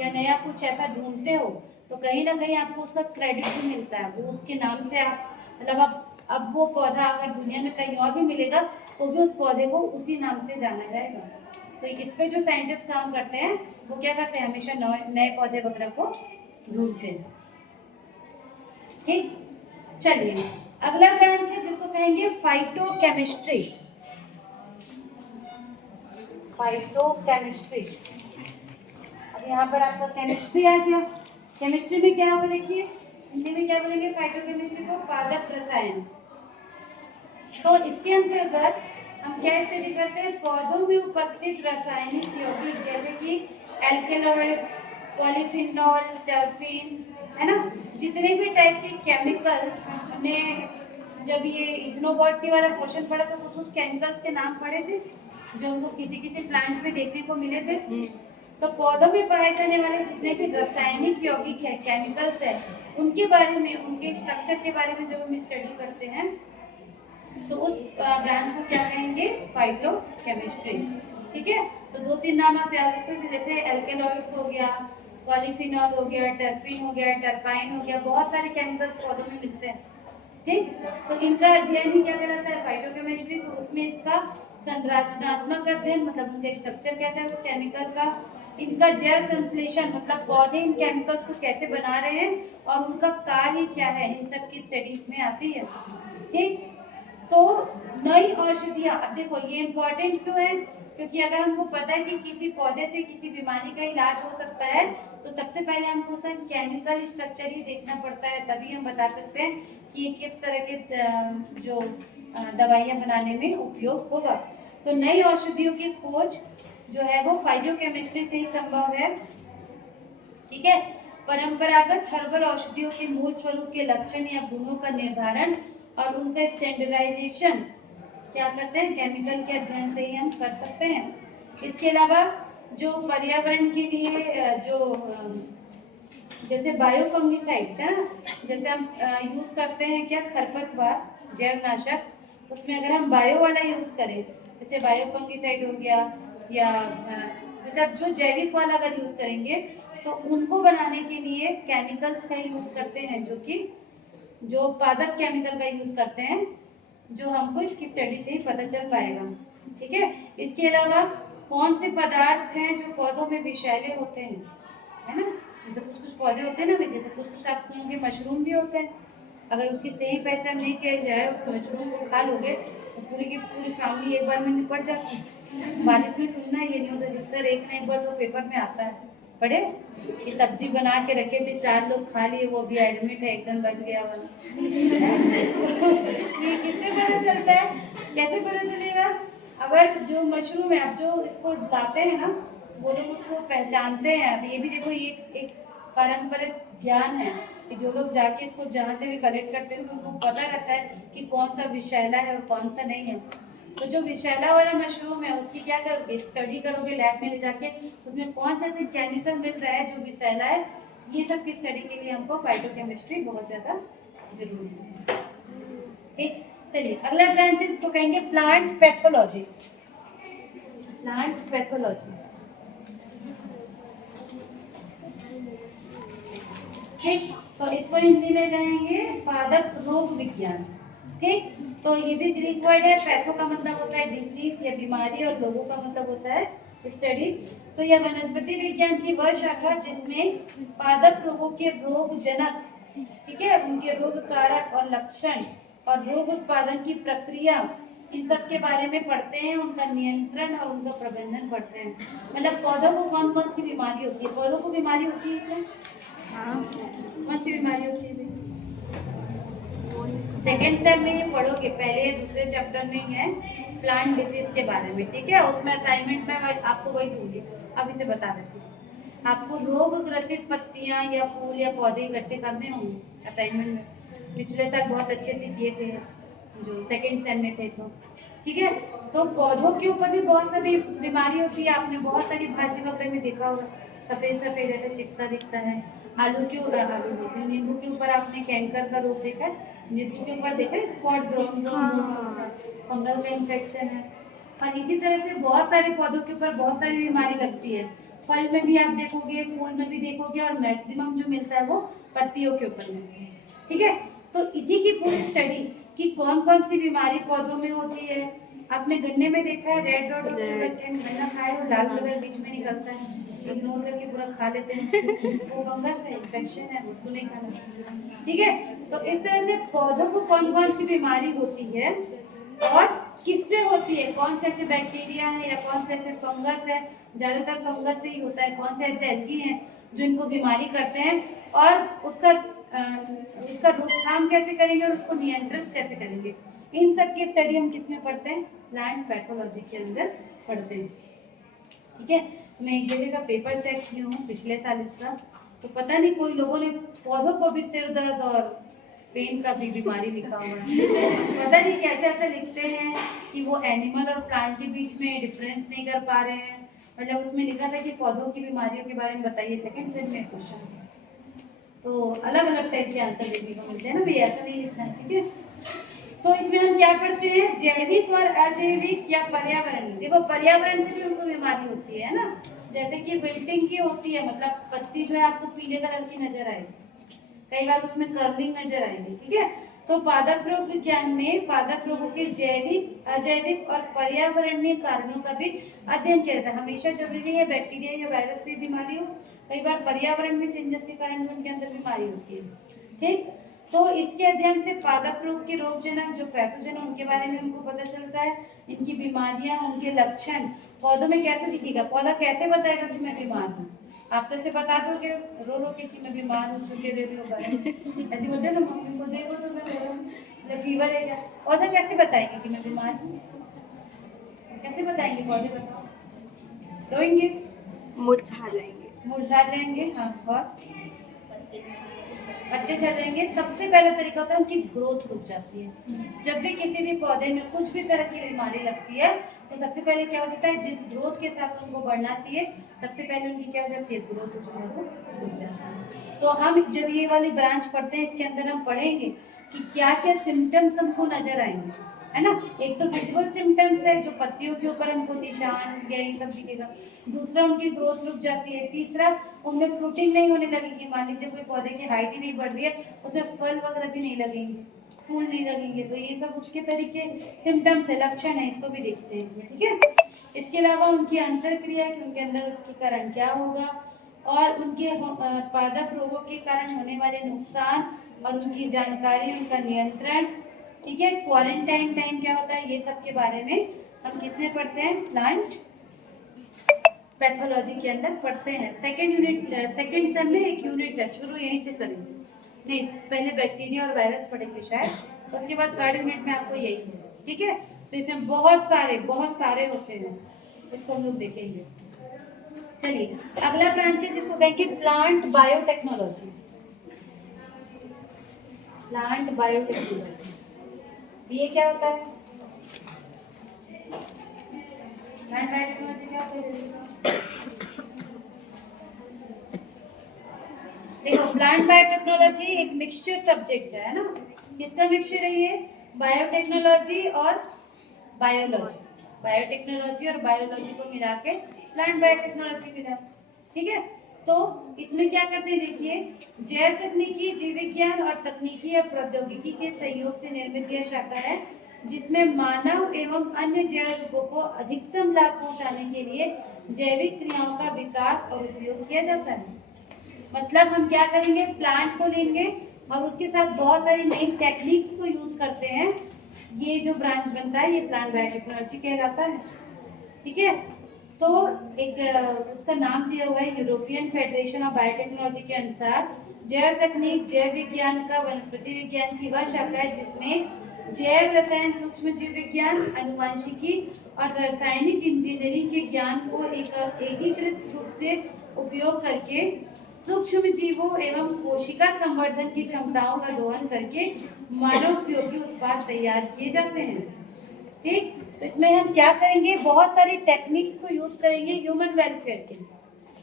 या नया कुछ ऐसा ढूंढते हो तो कहीं ना कहीं आपको उसका क्रेडिट भी मिलता है, वो उसके नाम से आप, मतलब अब वो पौधा अगर दुनिया में कहीं और भी मिलेगा तो भी उस पौधे को उसी नाम से जाना जाएगा। तो इस पे जो साइंटिस्ट काम करते हैं वो क्या करते हैं, हमेशा नए पौधे वगैरह को ढूंढते हैं। ठीक, चलिए अगला ब्रांच है जिसको कहेंगे फाइटोकेमिस्ट्री। फाइटोकेमिस्ट्री, अब यहाँ पर आपका केमिस्ट्री आ गया। केमिस्ट्री में क्या होगा देखिए, हिंदी में क्या बोलेंगे फाइटोकेमिस्ट्री को, पादप रसायन। तो इसके अंतर्गत हम क्या स्टडी करते हैं, पौधों में उपस्थित रासायनिक यौगिक जैसे कि एल्केलॉइड्स, पॉलीफिनॉल, टर्पीन, है ना, जितने भी टाइप के केमिकल्स हमने जब ये इथनोबॉटनी वाला क्वेश्चन पढ़ा तो कुछ केमिकल्स के नाम पढ़े थे जो हमको किसी किसी प्लांट में देखने को मिले थे। तो पौधों में पाए जाने वाले जितने भी रासायनिक यौगिक है, केमिकल्स है, उनके बारे में, उनके स्ट्रक्चर के बारे में जब हम स्टडी करते हैं तो उस ब्रांच को क्या कहेंगे, फाइटोकेमिस्ट्री। ठीक है, तो 2-3 नाम आप याद रख सकते, जैसे एल्केलॉइड्स हो गया, पॉलीफिनॉल हो गया, टर्पीन हो गया, टर्पाइन हो गया, बहुत सारे केमिकल्स पौधों में मिलते हैं। ठीक, तो इनका अध्ययन ही क्या कहलाता है, फाइटोकेमिस्ट्री। तो उसमें इसका संरचनात्मक अध्ययन, मतलब उनका स्ट्रक्चर कैसा है उस केमिकल का, इनका जैव संश्लेषण मतलब पौधे इन केमिकल्स को कैसे बना रहे हैं और उनका कार्य क्या है, इन सब की स्टडीज में आती है। ठीक, तो नई औषधियाँ, अब देखो ये इम्पोर्टेंट क्यों है, क्योंकि अगर हमको पता है कि किसी पौधे से किसी बीमारी का इलाज हो सकता है तो सबसे पहले हमको उसका केमिकल स्ट्रक्चर ही देखना पड़ता है, तभी हम बता सकते हैं कि ये किस तरह के जो दवाइयाँ बनाने में उपयोग होगा। तो नई औषधियों की खोज जो है वो फाइटोकेमिस्ट्री से ही संभव है। ठीक है, परंपरागत हर्बल औषधियों के मूल स्वरूप के लक्षण या गुणों का निर्धारण और उनका स्टैंडर्डाइजेशन क्या करते हैं, केमिकल के अध्ययन से ही हम कर सकते हैं। इसके अलावा जो पर्यावरण के लिए जो जैसे बायोफंगिसाइड्स है ना, जैसे हम यूज करते हैं क्या, खरपतवार जैवनाशक, उसमें अगर हम बायो वाला यूज करें, जैसे बायोफंगिसाइड हो गया या मतलब जो जैविक वाला अगर यूज करेंगे तो उनको बनाने के लिए केमिकल्स का यूज करते हैं, जो कि जो पादप केमिकल का यूज करते हैं, जो हमको इसकी स्टडी से ही पता चल पाएगा। ठीक है, इसके अलावा कौन से पदार्थ हैं जो पौधों में विषैले होते हैं, है ना, जैसे कुछ कुछ पौधे होते हैं ना, जैसे कुछ कुछ आप सुनोगे मशरूम भी होते हैं, अगर उसकी सही पहचान नहीं की जाए, उस मशरूम को खा लोगे तो पूरी की पूरी फैमिली एक बार में निपट जाती है। बारिश में सुनना ये नहीं होता, जितना एक ना एक बार तो पेपर में आता है, पढ़े कि सब्जी बना के रखे थे, 4 लोग खा लिए, वो भी एडमिट है, एक जन बच गया वाला। ये किससे पता चलता है, कैसे पता चलेगा, अगर जो मशरूम है, आप जो इसको लाते हैं ना, वो लोग उसको पहचानते हैं। अब ये भी देखो, ये एक पारंपरिक ज्ञान है कि जो लोग जाके इसको जहाँ से भी कलेक्ट करते हैं तो उनको पता रहता है कि कौन सा विषैला है और कौन सा नहीं है। तो जो विषैला वाला मशरूम है उसकी क्या करोगे, स्टडी करोगे लैब में ले जाके, उसमें कौन सा ऐसे केमिकल मिल रहा है जो विषैला है, ये सब की स्टडी के लिए हमको फाइटोकेमिस्ट्री बहुत ज़्यादा जरूरी है। ठीक, चलिए अगला ब्रांच इसको कहेंगे प्लांट पैथोलॉजी। प्लांट पैथोलॉजी, ठीक, तो इसको हिंदी में कहेंगे पादप रोग विज्ञान। ठीक, तो ये भी ग्रीक वर्ड है, पैथो का मतलब होता है डिसीज या बीमारी और लोगों का मतलब होता है स्टडी। तो यह वनस्पति विज्ञान की वह शाखा जिसमें पादप रोगों के रोग जनक, ठीक है, उनके रोग कारक और लक्षण और रोग उत्पादन की प्रक्रिया, इन सब के बारे में पढ़ते हैं, उनका नियंत्रण और उनका प्रबंधन पढ़ते हैं। मतलब पौधों को कौन कौन सी बीमारी होती है, पौधों को बीमारी होती है क्या, कौन सी बीमारी होती है, सेकेंड सेम में ये पढ़ोगे, पहले दूसरे चैप्टर में ही है प्लांट डिसीज के बारे में। ठीक है, उसमें असाइनमेंट में आपको वही दूंगी, अब इसे बता देती हूँ। आपको रोग ग्रसित पत्तियां या फूल या पौधे इकट्ठे करने होंगे असाइनमेंट में, पिछले साल बहुत अच्छे से किए थे जो सेकेंड सेम में थे। तो ठीक है, तो पौधों के ऊपर भी बहुत सारी बीमारी होती है, आपने बहुत सारी भाजी वगैरह में देखा होगा, सफेद सफेद ऐसे चिपका दिखता है। आलू के ऊपर, आलू देखते हैं, नींबू के ऊपर आपने कैंकर का रोग देखा है, नींबू के ऊपर देखा है स्पॉट ग्राउंड, फंगल का इन्फेक्शन है। और इसी तरह से बहुत सारे पौधों के ऊपर बहुत सारी बीमारी लगती है, फल में भी आप देखोगे, फूल में भी देखोगे, और मैक्सिमम जो मिलता है वो पत्तियों के ऊपर मिलता है। ठीक है, तो इसी की पूरी स्टडी कि कौन कौन सी बीमारी पौधों में होती है। आपने गन्ने में देखा है रेड डॉट गन्ना खाए और लाल कलर बीच में निकलता है, इग्नोर करके पूरा खा लेते हैं, वो फंगस है, इन्फेक्शन है, उसको नहीं खाना चाहिए। ठीक है, तो इस तरह से पौधों को कौन कौन सी बीमारी होती है और किससे होती है, कौन से ऐसे बैक्टीरिया है या कौन से ऐसे फंगस है, ज्यादातर फंगस से ही होता है, कौन से ऐसे एल्गी हैं जो इनको बीमारी करते हैं, और उसका इसका रोकथाम कैसे करेंगे और उसको नियंत्रित कैसे करेंगे, इन सब की स्टडी हम किस में पढ़ते हैं, प्लांट पैथोलॉजी के अंदर पढ़ते हैं। ठीक है, मैं एक जगह का पेपर चेक की हूँ पिछले साल इसका, तो पता नहीं कोई लोगों ने पौधों को भी सिर दर्द और पेन का भी बीमारी लिखा हुआ है। पता नहीं कैसे ऐसे लिखते हैं कि वो एनिमल और प्लांट के बीच में डिफरेंस नहीं कर पा रहे हैं। मतलब उसमें लिखा था कि पौधों की बीमारियों के बारे में बताइए, सेकंड सेट में क्वेश्चन, तो अलग अलग टाइप के आंसर देखने को मिलते हैं ना, भैया ऐसा नहीं लिखना है। ठीक है, तो इसमें हम क्या पढ़ते हैं, जैविक और अजैविक या पर्यावरण। देखो पर्यावरण से भी उनको बीमारी होती है ना, जैसे कि विल्टिंग की होती है, मतलब पत्ती जो है आपको पीले कलर की नजर आएगी, कई बार उसमें कर्लिंग नजर आएगी। ठीक है, तो पादप रोग विज्ञान में पादप रोगों के जैविक, अजैविक और पर्यावरणीय कारणों का भी अध्ययन किया जाता है। हमेशा जरूरी नहीं है बैक्टीरिया या वायरस से बीमारी हो, कई बार पर्यावरण में चेंजेस के कारण भी उनके अंदर बीमारी होती है। ठीक, तो इसके अध्ययन से पादप रोग के रोगजनक जो पैथोजन है उनके बारे में हमको पता चलता है, इनकी बीमारियां, उनके लक्षण पौधों में कैसे दिखेगा, पौधा कैसे बताएगा कि मैं बीमार हूँ। आप तो ऐसे बता दोगे रो रो के कि मैं बीमार हूँ, छुट्टी दे दो, ऐसे बोलते हैं ना, मम्मी को देखो तो मैं रो रहा हूँ, फीवर है क्या, पौधा कैसे बताएंगे कि मैं बीमार हूँ, कैसे बताएंगे पौधे, बताओ, रोएंगे, मुरझा जाएंगे। मुरझा जाएंगे, हाँ, और पत्ते झड़ जाएंगे। सबसे पहला तरीका होता है उनकी ग्रोथ रुक जाती है। जब भी किसी भी पौधे में कुछ भी तरह की बीमारी लगती है तो सबसे पहले क्या हो जाता है, जिस ग्रोथ के साथ उनको बढ़ना चाहिए सबसे पहले उनकी क्या हो जाती है, ग्रोथ जो है वो रुक जाती है। तो हम जब ये वाली ब्रांच पढ़ते हैं इसके अंदर हम पढ़ेंगे कि क्या क्या सिम्टम्स हमको नजर आएंगे, है ना। एक तो विजुअल सिम्टम्स है जो पत्तियों के ऊपर हमको निशान या ये सब दिखेगा, दूसरा उनकी ग्रोथ रुक जाती है, तीसरा उनमें फ्रूटिंग नहीं होने लगेगी। मान लीजिए कोई पौधे की हाइट ही नहीं बढ़ रही है, उसमें फल वगैरह भी नहीं लगेंगे, फूल नहीं लगेंगे, तो ये सब उसके तरीके सिम्टम्स है, लक्षण है, इसको भी देखते हैं इसमें, ठीक है। इसके अलावा उनकी अंतरक्रिया कि उनके अंदर उसके कारण क्या होगा, और उनके पादप रोगों के कारण होने वाले नुकसान और उनकी जानकारी, उनका नियंत्रण, ठीक है। क्वारंटाइन टाइम क्या होता है, ये सब के बारे में हम किसमें पढ़ते हैं, प्लांट पैथोलॉजी के अंदर पढ़ते हैं। सेकंड यूनिट, सेकंड सेम में एक यूनिट है, शुरू यहीं से करेंगे, नहीं पहले बैक्टीरिया और वायरस पढ़ेंगे शायद, उसके बाद थर्ड यूनिट में आपको यही है, ठीक है। तो इसमें बहुत सारे होते हैं, इसको हम लोग देखेंगे। चलिए अगला ब्रांचेस इसको कहेंगे प्लांट बायोटेक्नोलॉजी, प्लांट बायोटेक्नोलॉजी, ये क्या होता है, प्लांट बायोटेक्नोलॉजी क्या होता है, देखो प्लांट बायोटेक्नोलॉजी एक मिक्सचर सब्जेक्ट है ना, किसका मिक्सचर है ये, बायोटेक्नोलॉजी और बायोलॉजी, बायोटेक्नोलॉजी और बायोलॉजी को मिला के प्लांट बायोटेक्नोलॉजी मिला, ठीक है। तो इसमें क्या करते हैं, देखिए जैव तकनीकी, जीव विज्ञान और तकनीकी या प्रौद्योगिकी के सहयोग से निर्मित यह शाखा है जिसमें मानव एवं अन्य जैव रूपों को अधिकतम लाभ पहुंचाने के लिए जैविक क्रियाओं का विकास और उपयोग किया जाता है। मतलब हम क्या करेंगे, प्लांट को लेंगे और उसके साथ बहुत सारी नई टेक्निक्स को यूज करते हैं, ये जो ब्रांच बनता है ये प्लांट बायोटेक्नोलॉजी कहलाता है, ठीक है। तो एक उसका नाम दिया हुआ है यूरोपियन फेडरेशन ऑफ बायोटेक्नोलॉजी के अनुसार जैव तकनीक जैव विज्ञान का वनस्पति विज्ञान की वह शाखा है जिसमें जैव रसायन, सूक्ष्म जीव विज्ञान, अनुवांशिकी और रासायनिक इंजीनियरिंग के ज्ञान को एक एकीकृत रूप से उपयोग करके सूक्ष्म जीवों एवं कोशिका संवर्धन की क्षमताओं का दोहन करके मानव उपयोगी उत्पाद तैयार किए जाते हैं, ठीक। तो इसमें हम क्या करेंगे, बहुत सारी टेक्निक्स को यूज करेंगे ह्यूमन वेलफेयर के लिए,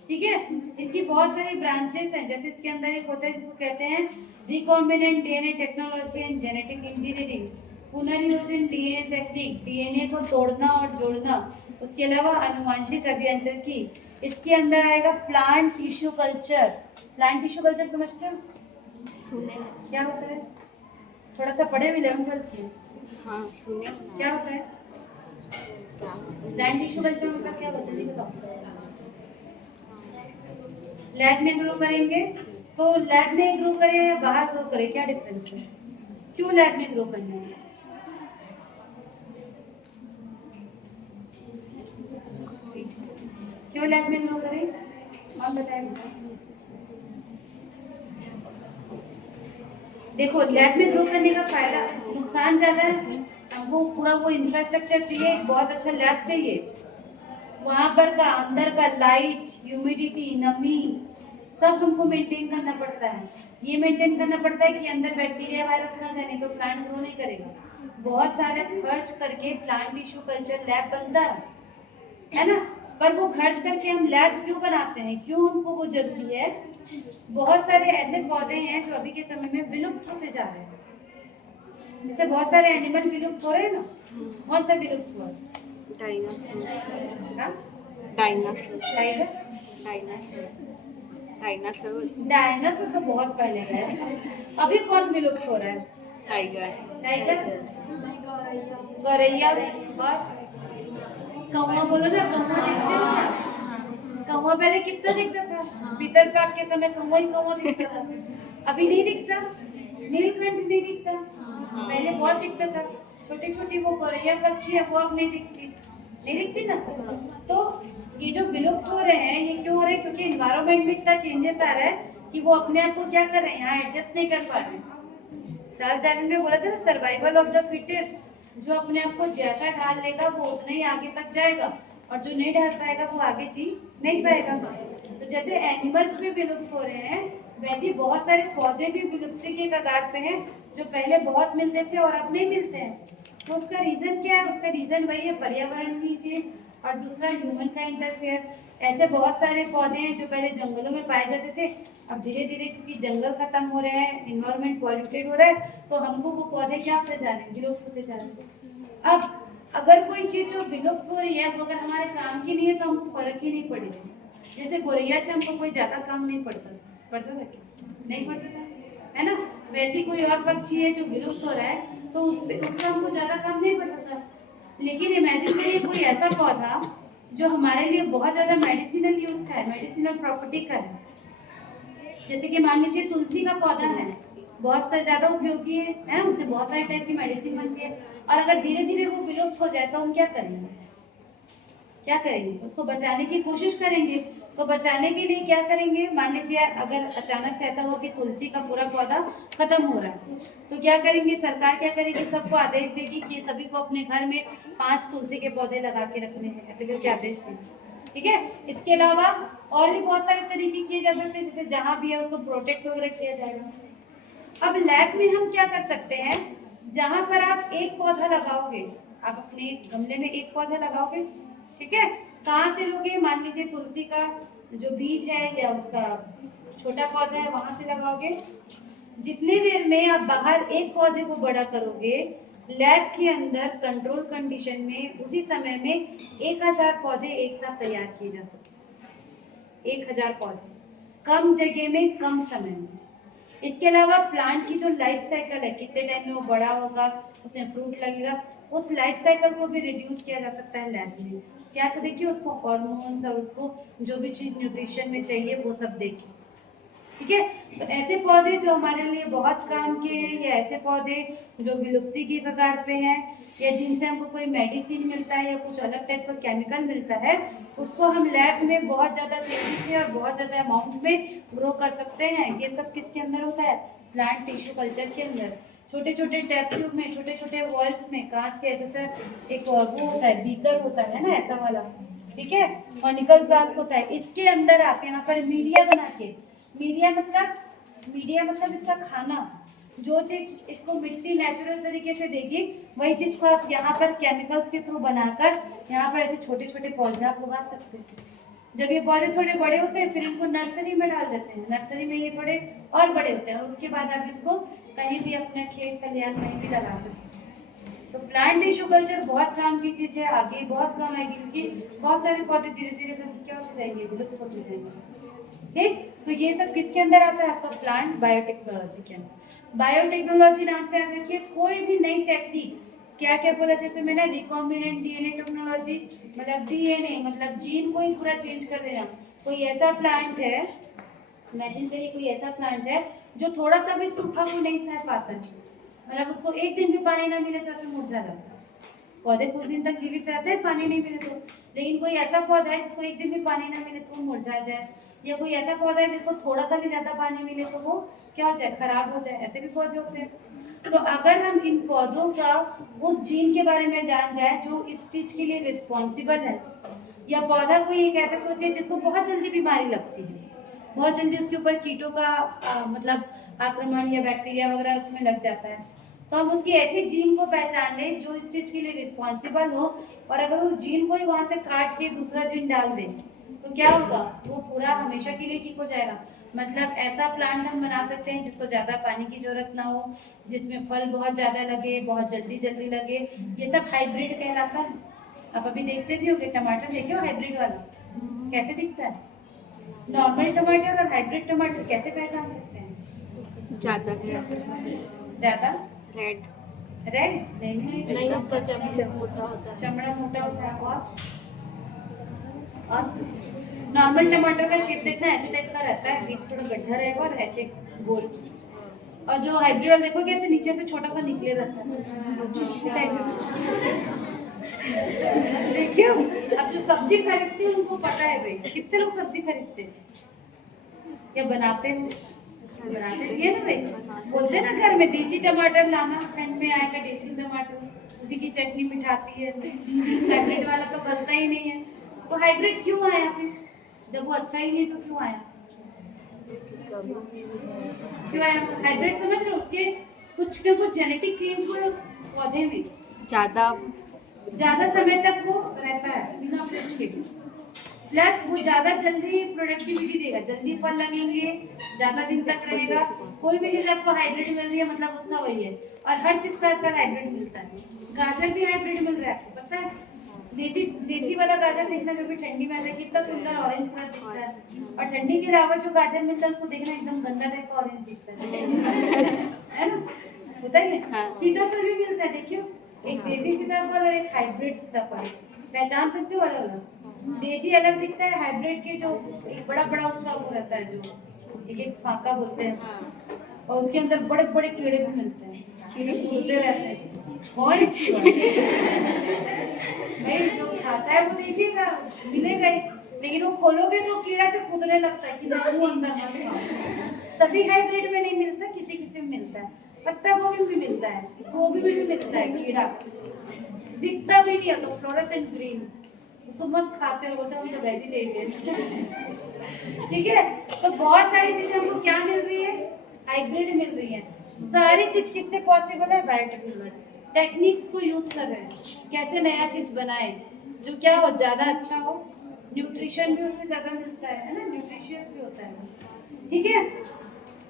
ठीक है। इसकी बहुत सारी ब्रांचेस हैं, जैसे इसके अंदर एक होता है जिसको कहते हैं recombinant DNA technology and genetic engineering, पुनर्योजन डीएनए टेक्निक, डीएनए को तोड़ना और जोड़ना, उसके अलावा अनुवांशिक अभियांत्रिकी, इसके अंदर आएगा plant tissue culture. Plant tissue culture समझते हो, सुने हैं। क्या होता है, थोड़ा सा पढ़े भी 11th में, हाँ सुने हैं। क्या होता है क्या प्लांट टिश्यू कल्चर, मतलब क्या होता है बताओ। लैब में ग्रो करेंगे, तो लैब में ग्रो करें या बाहर ग्रो करें, क्या डिफरेंस है, क्यों लैब में ग्रो करना है, क्यों लैब में ग्रो करें, आप बताएं। देखो लैब में ग्रो करने का फायदा, नुकसान ज्यादा है, हमको पूरा वो इंफ्रास्ट्रक्चर चाहिए, बहुत अच्छा लैब चाहिए, वहां पर का अंदर का लाइट, ह्यूमिडिटी, नमी सब हमको मेंटेन करना पड़ता है। ये मेंटेन करना पड़ता है कि अंदर बैक्टीरिया वायरस ना जाने, तो प्लांट ग्रो नहीं करेगा। बहुत सारे खर्च करके प्लांट टिश्यू कल्चर लैब बनता है ना। पर वो खर्च करके हम लैब क्यों बनाते हैं, क्यों हमको वो जरूरी है, बहुत सारे ऐसे पौधे हैं जो अभी के समय में विलुप्त होते जा रहे हैं, जैसे बहुत सारे एनिमल विलुप्त हो रहे हैं ना, कौन सा विलुप्त हुआ, डायनासोर, हाँ? Dinosaur, tiger, dinosaur, dinosaur, dinosaur तो बहुत पहले गए, अभी कौन विलुप्त हो रहा है, टाइगर टाइगर, गौरैया, और कौवा बोलो ना, कौवा दिखते हो क्या? कौवा पहले कितना दिखता था, पीतर पाक के समय कौवा ही कौवा दिखता था, अभी नहीं दिखता, नीलकंठ नहीं दिखता, पहले बहुत दिखता था। छोटी छोटी वो गौरैया पक्षी है वो अब नहीं दिखती, नहीं दिखती ना। तो ये जो विलुप्त हो रहे हैं ये क्यों हो रहे हैं? क्योंकि एनवायरमेंट में इतना चेंजेस आ रहा है कि वो अपने आप को क्या कर रहे हैं, यहाँ एडजस्ट नहीं कर पा रहे हैं। चार्ल्स डार्विन ने बोला था ना, सर्वाइवल ऑफ द फिटेस्ट, जो अपने आप को जैसा ढाल लेगा वो उतना ही आगे तक जाएगा, और जो नहीं ढाल पाएगा वो आगे जी नहीं पाएगा। तो जैसे एनिमल्स भी विलुप्त हो रहे हैं, वैसे ही बहुत सारे पौधे भी विलुप्ति के कगार पे हैं, जो पहले बहुत मिलते थे और अब नहीं मिलते हैं। तो उसका रीजन क्या है? उसका रीजन वही है, पर्यावरण की चीज, और दूसरा ह्यूमन का इंटरफेयर। ऐसे बहुत सारे पौधे हैं जो पहले जंगलों में पाए जाते थे, अब धीरे धीरे क्योंकि जंगल खत्म हो रहे हैं, इन्वायरमेंट पॉल्यूटेड हो रहा है, तो हमको वो पौधे क्या होते जा रहे हैं, विलुप्त होते जा रहे हैं। अब अगर कोई चीज जो विलुप्त हो रही है वो अगर हमारे काम की नहीं है तो हमको फर्क ही नहीं पड़ेगा। जैसे गौरैया से हमको कोई ज्यादा काम नहीं पड़ता था क्या? नहीं पड़ता था, है ना। वैसे कोई और पक्षी है जो विलुप्त हो रहा है तो उसका हमको ज्यादा काम नहीं पड़ता था। लेकिन इमेजिन करिए कोई ऐसा पौधा जो हमारे लिए बहुत ज्यादा मेडिसिनल यूज का है, मेडिसिनल प्रॉपर्टी का है। जैसे कि मान लीजिए तुलसी का पौधा है, बहुत सा ज्यादा उपयोगी है ना, उससे बहुत सारे टाइप की मेडिसिन बनती है। और अगर धीरे धीरे वो विलुप्त हो जाए तो हम क्या करेंगे? क्या करेंगे? उसको बचाने की कोशिश करेंगे। तो बचाने के लिए क्या करेंगे? मान लीजिए अगर अचानक से ऐसा हो कि तुलसी का पूरा पौधा खत्म हो रहा है, तो क्या करेंगे? सरकार क्या करेगी? सबको आदेश देगी कि सभी को अपने घर में 5 तुलसी के पौधे लगा के रखने हैं, ऐसे करके आदेश देगी। ठीक है। इसके अलावा और भी बहुत सारे तरीके किए जा सकते हैं, जैसे जहां भी है उसको प्रोटेक्ट वगैरह किया जाएगा। अब लैब में हम क्या कर सकते हैं? जहां पर आप एक पौधा लगाओगे, आप अपने गमले में एक पौधा लगाओगे, ठीक है। कहाँ से लोगे? मान लीजिए तुलसी का जो बीज है या उसका छोटा पौधा है वहां से लगाओगे। जितनी देर में आप बाहर एक पौधे को बड़ा करोगे, लैब के अंदर कंट्रोल कंडीशन में उसी समय में 1000 पौधे एक साथ तैयार किए जा सकते हैं। 1000 पौधे कम जगह में कम समय में। इसके अलावा प्लांट की जो लाइफ साइकिल है, कितने टाइम में वो बड़ा होगा, उसमें फ्रूट लगेगा, उस लाइफ साइकिल को भी रिड्यूस किया जा सकता है लैब में। क्या तो देखिए उसको हार्मोन्स और उसको जो भी चीज न्यूट्रिशन में चाहिए वो सब देखिए। ठीक है। तो ऐसे पौधे जो हमारे लिए बहुत काम के हैं, या ऐसे पौधे जो विलुप्ति की कगार पे हैं, या जिनसे हमको कोई मेडिसिन मिलता है या कुछ अलग टाइप का केमिकल मिलता है, उसको हम लैब में बहुत ज़्यादा तेजी से और बहुत ज़्यादा अमाउंट में ग्रो कर सकते हैं। ये सब किसके अंदर होता है? प्लांट टिश्यू कल्चर के अंदर। छोटे छोटे टेस्ट ट्यूब में, छोटे छोटे वॉल्स में, कांच के ऐसे एक वो होता है, बीकर होता है ना ऐसा वाला, ठीक है, कॉनिकल फ्लास्क होता है। इसके अंदर आप यहाँ पर मीडिया बना के, मीडिया मतलब इसका खाना, जो चीज इसको मिट्टी नेचुरल तरीके से देगी वही चीज को आप यहाँ पर केमिकल्स के थ्रू बनाकर यहाँ पर ऐसे छोटे छोटे पौधे आप उगा सकते हैं। जब ये पौधे थोड़े बड़े होते हैं फिर इनको नर्सरी में डाल देते हैं। नर्सरी में ये थोड़े और बड़े होते हैं और उसके बाद आप इसको कहीं भी अपने खेत खलिहान कहीं भी लगा सकते हैं। तो प्लांट टिश्यू कल्चर बहुत काम की चीज है, आगे बहुत काम आएगी, क्योंकि बहुत सारे पौधे धीरे धीरे करके क्या होते जाएंगे, विलुप्त होते जाएंगे। ठीक। तो ये सब किसके अंदर आता है? आपका प्लांट बायोटेक्नोलॉजी के अंदर। बायोटेक्नोलॉजी नाम से याद रखिए, कोई भी नई टेक्निक, क्या क्या बोला, जैसे मैंने रिकॉम्बिनेंट डीएनए टेक्नोलॉजी, मतलब डीएनए मतलब जीन को ही पूरा चेंज कर देना। कोई ऐसा प्लांट है, इमेजिन करिए कोई ऐसा प्लांट है जो थोड़ा सा भी सूखा को नहीं सह पाता है, मतलब उसको एक दिन भी पानी ना मिले तो ऐसे मुरझा जाता है। पौधे कुछ दिन तक जीवित रहते हैं पानी नहीं मिले तो, लेकिन कोई ऐसा पौधा है जिसको एक दिन भी पानी ना मिले तो वो मुरझा जाए, या कोई ऐसा पौधा है जिसको थोड़ा सा भी ज्यादा पानी मिले तो वो क्या हो जाए, खराब हो जाए। ऐसे भी पौधे होते हैं। तो अगर हम इन पौधों का उस जीन के बारे में जान जाए जो इस चीज के लिए रिस्पॉन्सिबल है, या पौधा कोई एक ऐसा सोचिए जिसको बहुत जल्दी बीमारी लगती है, बहुत जल्दी उसके ऊपर कीटों का मतलब आक्रमण या बैक्टीरिया वगैरह उसमें लग जाता है, तो हम उसकी ऐसी जीन को पहचान लें जो इस चीज के लिए रिस्पॉन्सिबल हो, और अगर उस जीन को ही वहां से काट के दूसरा जीन डाल दें तो क्या होगा, वो पूरा हमेशा के लिए ठीक हो जाएगा। मतलब ऐसा प्लांट हम बना सकते हैं जिसको ज्यादा पानी की जरूरत ना हो, जिसमें फल बहुत ज्यादा लगे, बहुत जल्दी जल्दी लगे। ये सब हाइब्रिड कहलाता है। आप अभी देखते भी होंगे, टमाटर देखे हो हाइब्रिड वाला कैसे दिखता है? नॉर्मल टमाटर और हाइब्रिड टमाटर कैसे पहचान सकते हैं? ज्यादा ज्यादा रेड रेड नहीं, नहीं उसका चमचा मोटा होता है। चमड़ा मोटा होता है। और नॉर्मल टमाटर का शेप देखना ऐसे टाइप का रहता है, बीच थोड़ा गड्ढा रहेगा और ऐसे गोल। और जो हाइब्रिड वाला देखो कैसे नीचे से छोटा सा निकले रहता है। देखिए अब जो सब्जी खरीदते हैं उनको पता है भाई, कितने लोग सब्जी खरीदते हैं या बनाते हैं। बनाते भी है ना भाई, बोलते हैं ना घर में देसी टमाटर लाना, ठंड में आएगा देसी टमाटर, उसी की चटनी मिठाती है। हाइब्रिड वाला तो गलता ही नहीं है। वो हाइब्रिड क्यों आया फिर, जब वो अच्छा ही नहीं तो क्यों आया? क्यों आया हाइब्रिड? समझ रहे हो, उसके कुछ ना कुछ जेनेटिक चेंज हुए उस पौधे में, ज्यादा समय तक वो रहता है बिना फ्रिज के। प्लस वो ज्यादा जल्दी प्रोडक्टिविटी देगा, जल्दी फल लगेंगे, ज्यादा दिन तक रहेगा। कोई भी चीज आपको हाइब्रिड मिल रही है मतलब उसका वही है। और हर चीज का आजकल हाइब्रिड मिलता है, गाजर भी हाइब्रिड मिल रहा है आपको पता है। देसी वाला गाजर देखना जो भी ठंडी में आता है, कितना सुंदर ऑरेंज कलर दिखता है। और ठंडी के अलावा जो गाजर मिलता है उसको देखना एकदम गंदा टाइप का ऑरेंज दिखता है ना, होता ही है। सीताफल भी मिलता है, देखियो एक देसी सीताफल और एक हाइब्रिड सीताफल, पहचान सकते हो अलग अलग। देसी अलग दिखता है, हाइब्रिड के जो एक बड़ा बड़ा उसका वो रहता है, जो एक एक फाका बोलते हैं, और उसके अंदर बड़े बड़े कीड़े भी मिलते हैं, कीड़े कूदते रहते हैं। और अच्छी बात भाई, जो खाता है वो देखिएगा मिलेगा ही, लेकिन वो खोलोगे तो कीड़ा से कूदने लगता है कि मैं वो अंदर मत खाऊं। सभी हाइब्रिड में नहीं मिलता, किसी किसी में मिलता है। पत्ता गोभी में मिलता है, गोभी में भी मिलता है कीड़ा, दिखता भी नहीं है तो फ्लोरोसेंट ग्रीन, उसको मस्त खाते हो, बोलते हैं हम तो वेजिटेरियन। ठीक है, तो बहुत सारी चीजें हमको क्या मिल रही है, हाइब्रिड मिल रही है। सारी चीज किससे पॉसिबल है, बायोटेक्नोलॉजी से। टेक्निक्स को यूज कर रहे हैं, कैसे नया चीज बनाए जो क्या हो, ज्यादा अच्छा हो, न्यूट्रिशन भी उससे ज्यादा मिलता है ना, न्यूट्रिशियस भी होता है। ठीक है,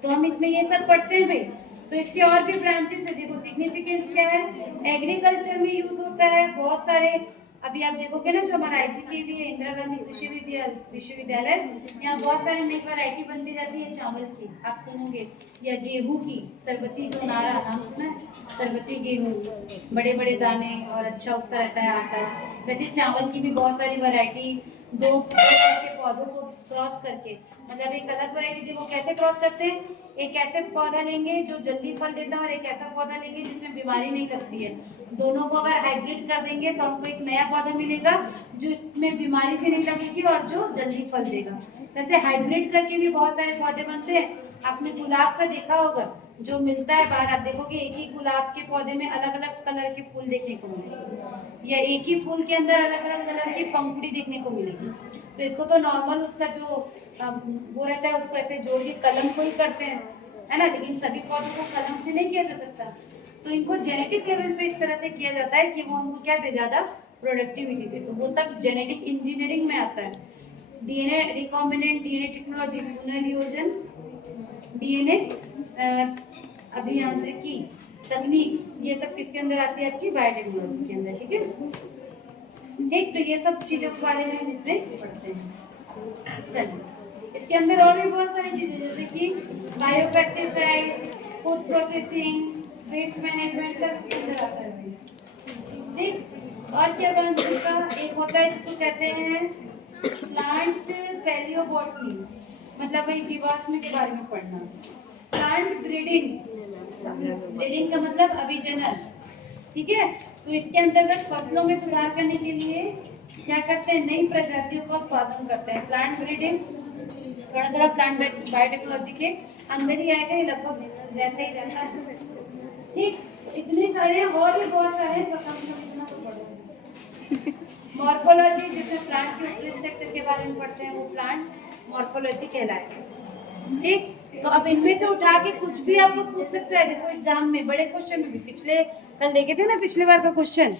तो हम इसमें ये सब पढ़ते हैं भाई। तो इसके और भी ब्रांचेस है, देखो सिग्निफिकेंस क्या है, एग्रीकल्चर में यूज होता है बहुत सारे। अभी आप देखोगे ना जो हमारा IGK भी है, इंदिरा गांधी कृषि विश्वविद्यालय, यहाँ बहुत सारी नई वैरायटी बनती जाती है चावल की, आप सुनोगे, या गेहूं की, सरबती जो नारा नाम सुना है, सरबती गेहूं, बड़े बड़े दाने और अच्छा उसका रहता है आटा। वैसे चावल की भी बहुत सारी वैरायटी, दो के पौधों को क्रॉस करके, मतलब एक अलग वैरायटी देखो कैसे क्रॉस करते हैं, एक ऐसे पौधा लेंगे जो जल्दी फल देता है और एक ऐसा पौधा लेंगे जिसमें बीमारी नहीं लगती है। दोनों को अगर हाइब्रिड कर देंगे तो हमको एक नया पौधा मिलेगा जो इसमें बीमारी भी नहीं लगेगी और जो जल्दी फल देगा। वैसे हाइब्रिड करके भी बहुत सारे पौधे बनते हैं। आपने गुलाब का देखा होगा, जो मिलता है बाहर, आप देखोगे एक ही गुलाब के पौधे में अलग अलग कलर के फूल देखने को मिलेंगे, या एक ही फूल के अंदर अलग अलग कलर की पंखुड़ी देखने को मिलेगी। तो इसको तो नॉर्मल उसका जो वो रहता है उसको ऐसे जोड़ के कलम को ही करते हैं, है ना, लेकिन सभी पौधों को कलम से नहीं किया जा सकता। तो इनको जेनेटिक लेवल पे इस तरह से किया जाता है कि वो हमको क्या दे, ज्यादा प्रोडक्टिविटी दे। तो वो सब जेनेटिक इंजीनियरिंग में आता है। DNA रिकॉम्बिनेंट DNA टेक्नोलॉजी, पुनर्योजन, DNA अभियांत्रिकी तकनीक, ये सब किसके अंदर आती है, आपकी बायोटेक्नोलॉजी के अंदर। ठीक है, ठीक, तो ये सब चीजों के बारे में हम इसमें पढ़ते हैं। चलिए, इसके अंदर और भी बहुत सारी चीजें जैसे कि biopesticide, food processing, waste management, सब इसके अंदर आता है। ठीक, और क्या ब्रांच का एक होता है जिसको कहते हैं प्लांट पैलियोबॉटनी, मतलब वही जीवाश्म के बारे में पढ़ना। प्लांट ब्रीडिंग, ब्रीडिंग का मतलब अभिजनन। ठीक है, तो इसके अंतर्गत फसलों में सुधार करने के लिए क्या करते हैं, नई प्रजातियों का उत्पादन करते हैं। प्लांट ब्रीडिंग थोड़ा थोड़ा प्लांट बायोटेक्नोलॉजी के अंदर ही आएगा, ये लगभग वैसे ही रहता है। ठीक, इतने सारे और भी बहुत सारे मॉर्फोलॉजी, जिसमें प्लांट के ऊपरी स्ट्रक्चर के बारे में पढ़ते हैं, वो प्लांट मॉर्फोलॉजी कहलाएगा। ठीक, तो अब इनमें से उठा के कुछ भी आपको पूछ सकता है। देखो एग्जाम में बड़े क्वेश्चन में भी, पिछले कल देखे थे ना पिछले बार का क्वेश्चन,